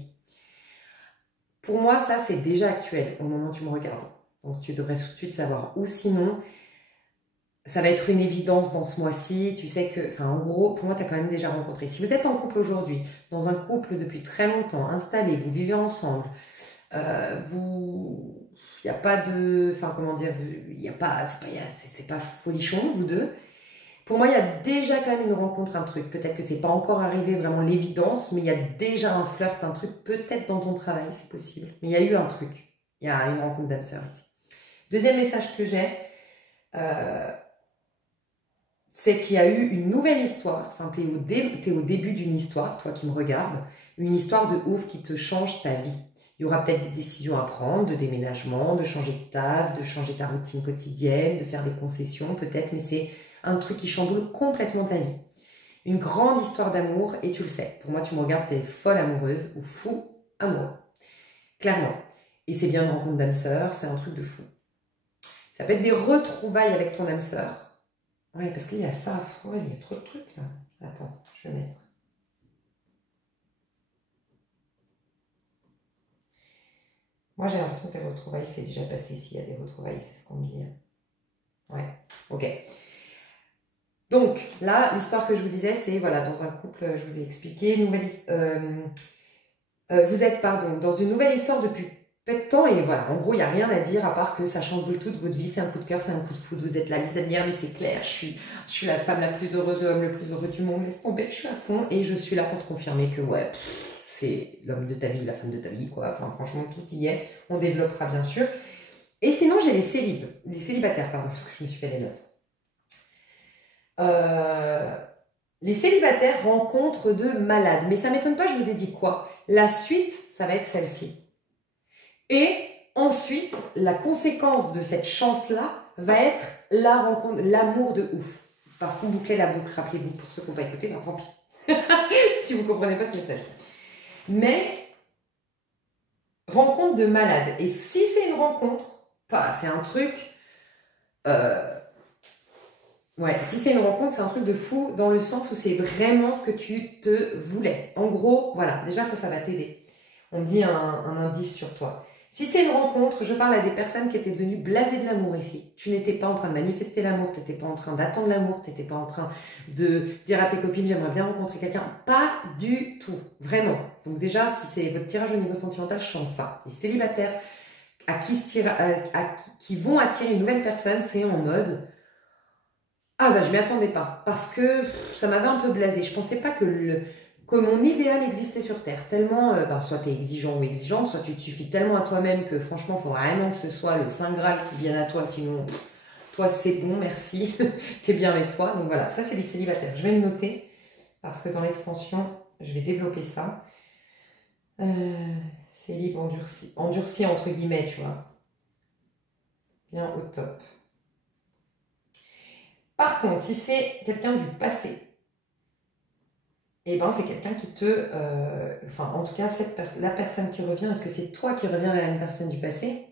Pour moi, ça, c'est déjà actuel au moment où tu me regardes. Donc, tu devrais tout de suite savoir. Ou sinon, ça va être une évidence dans ce mois-ci. Tu sais que, enfin, en gros, pour moi, tu as quand même déjà rencontré. Si vous êtes en couple aujourd'hui, dans un couple depuis très longtemps, installé, vous vivez ensemble, il n'y a pas de, enfin comment dire, il n'y a pas, c'est pas folichon vous deux. Pour moi, il y a déjà quand même une rencontre, un truc. Peut-être que c'est pas encore arrivé vraiment l'évidence, mais il y a déjà un flirt, un truc. Peut-être dans ton travail, c'est possible. Mais il y a eu un truc. Il y a une rencontre d'âme sœur ici. Deuxième message que j'ai, c'est qu'il y a eu une nouvelle histoire. Enfin, t'es au début d'une histoire, toi qui me regardes, une histoire de ouf qui te change ta vie. Il y aura peut-être des décisions à prendre, de déménagement, de changer de taf, de changer ta routine quotidienne, de faire des concessions peut-être, mais c'est un truc qui chamboule complètement ta vie. Une grande histoire d'amour, et tu le sais. Pour moi, tu me regardes, tu es folle amoureuse ou fou amoureux. Clairement. Et c'est bien une rencontre d'âme sœur, c'est un truc de fou. Ça peut être des retrouvailles avec ton âme sœur. Ouais, parce qu'il y a ça. Ouais, il y a trop de trucs là. Attends, je vais mettre. Moi, j'ai l'impression que les retrouvailles, c'est déjà passé s'il y a des retrouvailles, c'est ce qu'on me dit. Ouais, ok. Donc, là, l'histoire que je vous disais, c'est, voilà, dans un couple, je vous ai expliqué, vous êtes, pardon, dans une nouvelle histoire depuis peu de temps, et voilà, en gros, il n'y a rien à dire, à part que ça chamboule toute votre vie, c'est un coup de cœur, c'est un coup de foudre, vous êtes là, les amis, mais c'est clair, je suis la femme la plus heureuse, l'homme le plus heureux du monde, laisse tomber, je suis à fond, et je suis là pour te confirmer que, ouais, c'est l'homme de ta vie, la femme de ta vie, quoi. Enfin, franchement, tout y est. On développera, bien sûr. Et sinon, j'ai les célibataires, pardon, parce que je me suis fait les notes. Les célibataires rencontrent de malades. Mais ça ne m'étonne pas, je vous ai dit quoi? La suite, ça va être celle-ci. Et ensuite, la conséquence de cette chance-là va être la rencontre, l'amour de ouf. Parce qu'on bouclait la boucle, rappelez-vous, pour ceux qu'on va écouter, ben, tant pis. Si vous ne comprenez pas ce message. Mais, rencontre de malade. Et si c'est une rencontre, c'est un truc Ouais, si c'est une rencontre, c'est un truc de fou dans le sens où c'est vraiment ce que tu te voulais. En gros, voilà, déjà ça va t'aider. On me dit un indice sur toi. Si c'est une rencontre, je parle à des personnes qui étaient devenues blasées de l'amour ici. Tu n'étais pas en train de manifester l'amour, tu n'étais pas en train d'attendre l'amour, tu n'étais pas en train de dire à tes copines j'aimerais bien rencontrer quelqu'un. Pas du tout, vraiment. Donc déjà, si c'est votre tirage au niveau sentimental, je sens ça. Les célibataires qui vont attirer une nouvelle personne, c'est en mode ah bah je m'y attendais pas, parce que ça m'avait un peu blasé. Je pensais pas que mon idéal existait sur Terre. Tellement, soit tu es exigeant ou exigeante, soit tu te suffis tellement à toi-même que franchement, il faut vraiment que ce soit le Saint Graal qui vienne à toi, sinon, toi c'est bon, merci, t'es bien avec toi. Donc voilà, ça c'est les célibataires. Je vais me noter, parce que dans l'extension, je vais développer ça. Célib endurci entre guillemets, tu vois. Bien au top. Par contre, si c'est quelqu'un du passé, eh ben c'est quelqu'un qui te... en tout cas, la personne qui revient, est-ce que c'est toi qui reviens vers une personne du passé?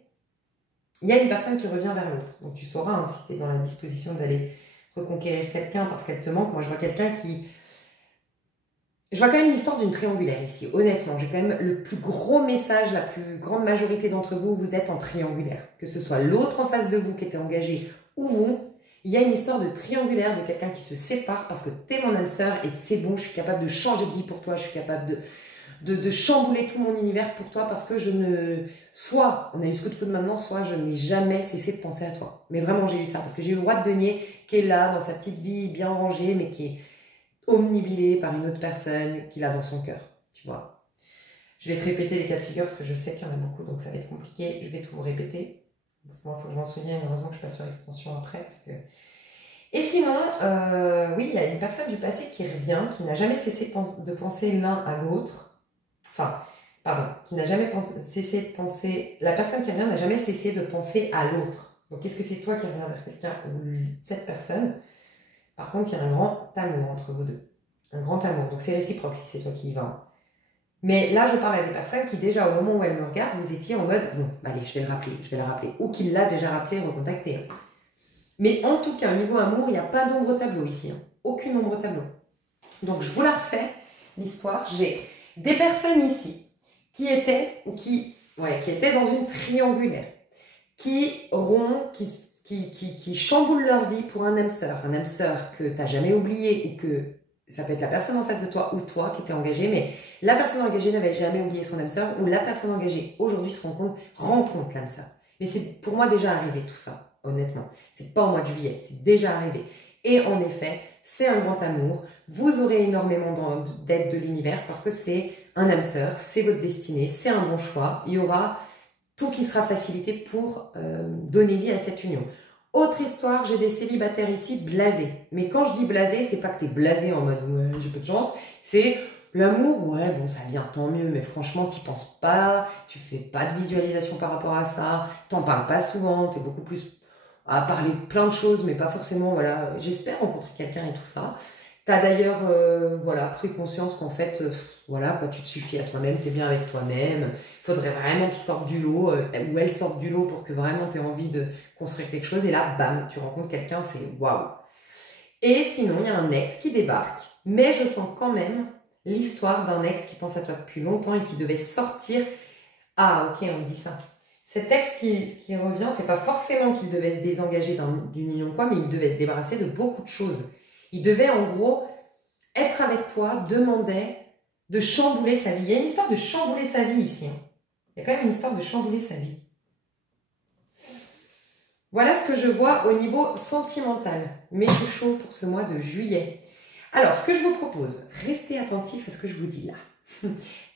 Il y a une personne qui revient vers l'autre. Donc tu sauras hein, si tu es dans la disposition d'aller reconquérir quelqu'un parce qu'elle te manque. Moi, je vois quelqu'un qui... Je vois quand même l'histoire d'une triangulaire ici. Honnêtement, j'ai quand même le plus gros message, la plus grande majorité d'entre vous, vous êtes en triangulaire. Que ce soit l'autre en face de vous qui était engagé ou vous, il y a une histoire de triangulaire, de quelqu'un qui se sépare parce que t'es mon âme sœur et c'est bon, je suis capable de changer de vie pour toi, je suis capable de chambouler tout mon univers pour toi parce que soit on a eu ce coup de foudre maintenant, soit je n'ai jamais cessé de penser à toi. Mais vraiment, j'ai eu ça parce que j'ai eu le roi de denier qui est là dans sa petite vie bien rangée, mais qui est omnibilé par une autre personne qu'il a dans son cœur, tu vois. Je vais te répéter les cas de figure parce que je sais qu'il y en a beaucoup, donc ça va être compliqué. Je vais tout vous répéter. Moi, il faut que je m'en souvienne. Heureusement que je passe sur l'extension après. Parce que... Et sinon, oui, il y a une personne du passé qui revient, qui n'a jamais cessé de penser l'un à l'autre. Enfin, pardon, qui n'a jamais cessé de penser... La personne qui revient n'a jamais cessé de penser à l'autre. Donc, est-ce que c'est toi qui reviens vers quelqu'un ou cette personne? Par contre, il y a un grand amour entre vous deux. Un grand amour. Donc, c'est réciproque si c'est toi qui y vas. Mais là, je parle à des personnes qui, déjà, au moment où elles me regardent, vous étiez en mode, bon, allez, je vais le rappeler. Ou qu'il l'a déjà rappelé, recontacté. Mais en tout cas, au niveau amour, il n'y a pas d'ombre tableau ici. Aucune ombre tableau. Donc, je vous la refais, l'histoire. J'ai des personnes ici qui étaient dans une triangulaire, qui chamboulent leur vie pour un âme sœur que tu n'as jamais oublié ou que ça peut être la personne en face de toi ou toi qui était engagé, mais la personne engagée n'avait jamais oublié son âme sœur ou la personne engagée aujourd'hui se rencontre l'âme sœur. Mais c'est pour moi déjà arrivé tout ça, honnêtement. C'est pas au mois de juillet, c'est déjà arrivé. Et en effet, c'est un grand amour. Vous aurez énormément d'aide de l'univers parce que c'est un âme sœur, c'est votre destinée, c'est un bon choix. Il y aura tout qui sera facilité pour donner vie à cette union. Autre histoire, j'ai des célibataires ici blasés. Mais quand je dis blasé, c'est pas que t'es blasé en mode ouais, j'ai peu de chance. C'est l'amour, ouais, bon, ça vient tant mieux, mais franchement, t'y penses pas, tu fais pas de visualisation par rapport à ça, t'en parles pas souvent, t'es beaucoup plus à parler de plein de choses, mais pas forcément, voilà, j'espère rencontrer quelqu'un et tout ça. T'as d'ailleurs, pris conscience qu'en fait, voilà, quoi, tu te suffis à toi-même, t'es bien avec toi-même. Il faudrait vraiment qu'il sorte du lot, ou elle sorte du lot pour que vraiment t'aies envie de construire quelque chose. Et là, bam, tu rencontres quelqu'un, c'est waouh. Et sinon, il y a un ex qui débarque, mais je sens quand même l'histoire d'un ex qui pense à toi depuis longtemps et qui devait sortir. Ah, ok, on me dit ça. Cet ex qui revient, c'est pas forcément qu'il devait se désengager d'une union quoi, mais il devait se débarrasser de beaucoup de choses. Il devait en gros être avec toi, demander de chambouler sa vie. Il y a une histoire de chambouler sa vie ici. Hein. Il y a quand même une histoire de chambouler sa vie. Voilà ce que je vois au niveau sentimental. Mes chouchous pour ce mois de juillet. Alors, ce que je vous propose, restez attentifs à ce que je vous dis là.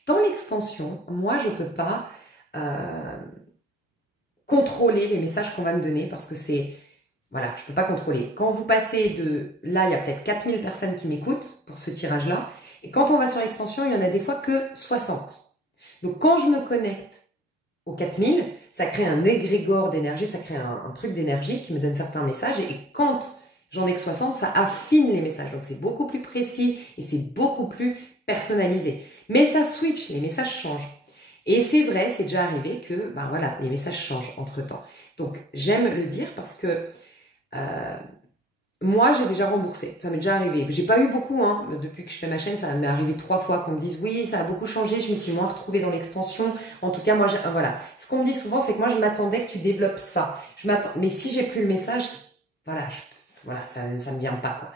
Dans l'extension, moi, je ne peux pas contrôler les messages qu'on va me donner parce que c'est... Voilà, je ne peux pas contrôler. Quand vous passez de... Là, il y a peut-être 4000 personnes qui m'écoutent pour ce tirage-là. Et quand on va sur l'extension, il y en a des fois que 60. Donc, quand je me connecte aux 4000, ça crée un égrégore d'énergie, ça crée un truc d'énergie qui me donne certains messages. Et quand j'en ai que 60, ça affine les messages. Donc, c'est beaucoup plus précis et c'est beaucoup plus personnalisé. Mais ça switch, les messages changent. Et c'est vrai, c'est déjà arrivé que, les messages changent entre-temps. Donc, j'aime le dire parce que moi, j'ai déjà remboursé. Ça m'est déjà arrivé. J'ai pas eu beaucoup, hein. Depuis que je fais ma chaîne, ça m'est arrivé 3 fois qu'on me dise oui, ça a beaucoup changé, je me suis moins retrouvée dans l'extension. En tout cas, moi, voilà. Ce qu'on me dit souvent, c'est que moi, je m'attendais que tu développes ça. Mais si j'ai plus le message, voilà, ça me vient pas, quoi.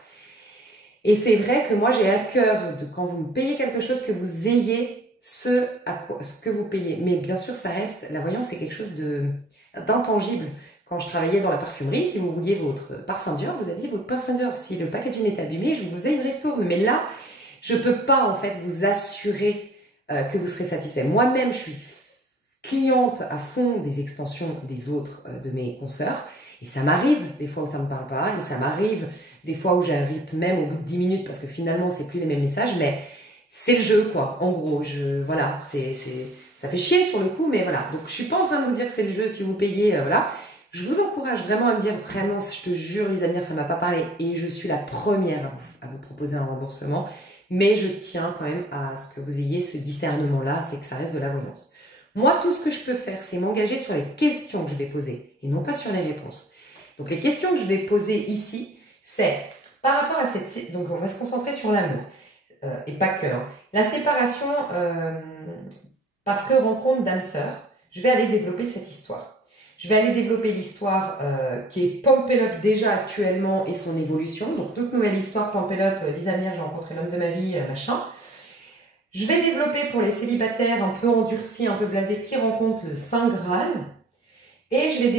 Et c'est vrai que moi, j'ai à cœur de, quand vous me payez quelque chose, que vous ayez ce que vous payez. Mais bien sûr, ça reste, la voyance, c'est quelque chose d'intangible. Quand je travaillais dans la parfumerie, si vous vouliez votre parfum Dior, vous aviez votre parfum Dior. Si le packaging est abîmé, je vous ai une ristourne. Mais là, je ne peux pas en fait vous assurer que vous serez satisfait. Moi-même, je suis cliente à fond des extensions des autres de mes consoeurs. Et ça m'arrive des fois où ça ne me parle pas. Et ça m'arrive des fois où j'arrête même au bout de 10 minutes parce que finalement, c'est plus les mêmes messages. Mais c'est le jeu, quoi. En gros, voilà, ça fait chier sur le coup, mais voilà. Donc, je suis pas en train de vous dire que c'est le jeu si vous payez, voilà. Je vous encourage vraiment à me dire, vraiment, je te jure, Lisa Mire, ça m'a pas parlé et je suis la première à vous proposer un remboursement. Mais je tiens quand même à ce que vous ayez ce discernement-là, c'est que ça reste de la voyance. Moi, tout ce que je peux faire, c'est m'engager sur les questions que je vais poser et non pas sur les réponses. Donc, les questions que je vais poser ici, c'est par rapport à cette... Donc, on va se concentrer sur l'amour et pas que. Hein. La séparation, parce que rencontre d'âme-sœur, je vais aller développer cette histoire. Je vais aller développer l'histoire qui est Pump It Up déjà actuellement et son évolution. Donc, toute nouvelle histoire, Pump It Up, Lisa Mire, j'ai rencontré l'homme de ma vie, machin. Je vais développer pour les célibataires un peu endurcis, un peu blasés, qui rencontrent le Saint Graal. Et je vais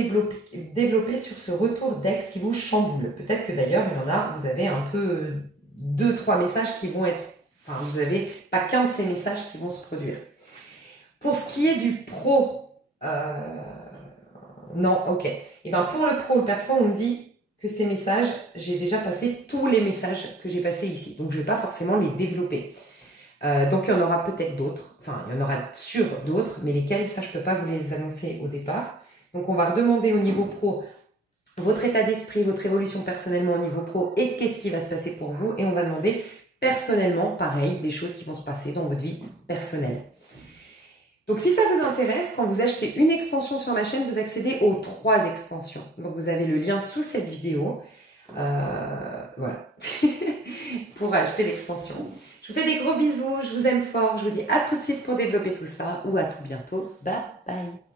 développer sur ce retour d'ex qui vous chamboule. Peut-être que d'ailleurs, il y en a, vous avez un peu 2-3 messages qui vont être... Enfin, vous n'avez pas qu'un de ces messages qui vont se produire. Pour ce qui est du pro... non, ok. Et bien pour le pro, le perso, on me dit que ces messages, j'ai déjà passé tous les messages que j'ai passés ici. Donc, je ne vais pas forcément les développer. Donc, il y en aura peut-être d'autres. Enfin, il y en aura sûr d'autres, mais lesquels, ça, je ne peux pas vous les annoncer au départ. Donc, on va redemander au niveau pro votre état d'esprit, votre évolution personnellement au niveau pro et qu'est-ce qui va se passer pour vous. Et on va demander personnellement, pareil, des choses qui vont se passer dans votre vie personnelle. Donc, si ça vous intéresse, quand vous achetez une extension sur ma chaîne, vous accédez aux 3 extensions. Donc, vous avez le lien sous cette vidéo. Voilà. Pour acheter l'extension. Je vous fais des gros bisous. Je vous aime fort. Je vous dis à tout de suite pour développer tout ça. Ou à tout bientôt. Bye bye.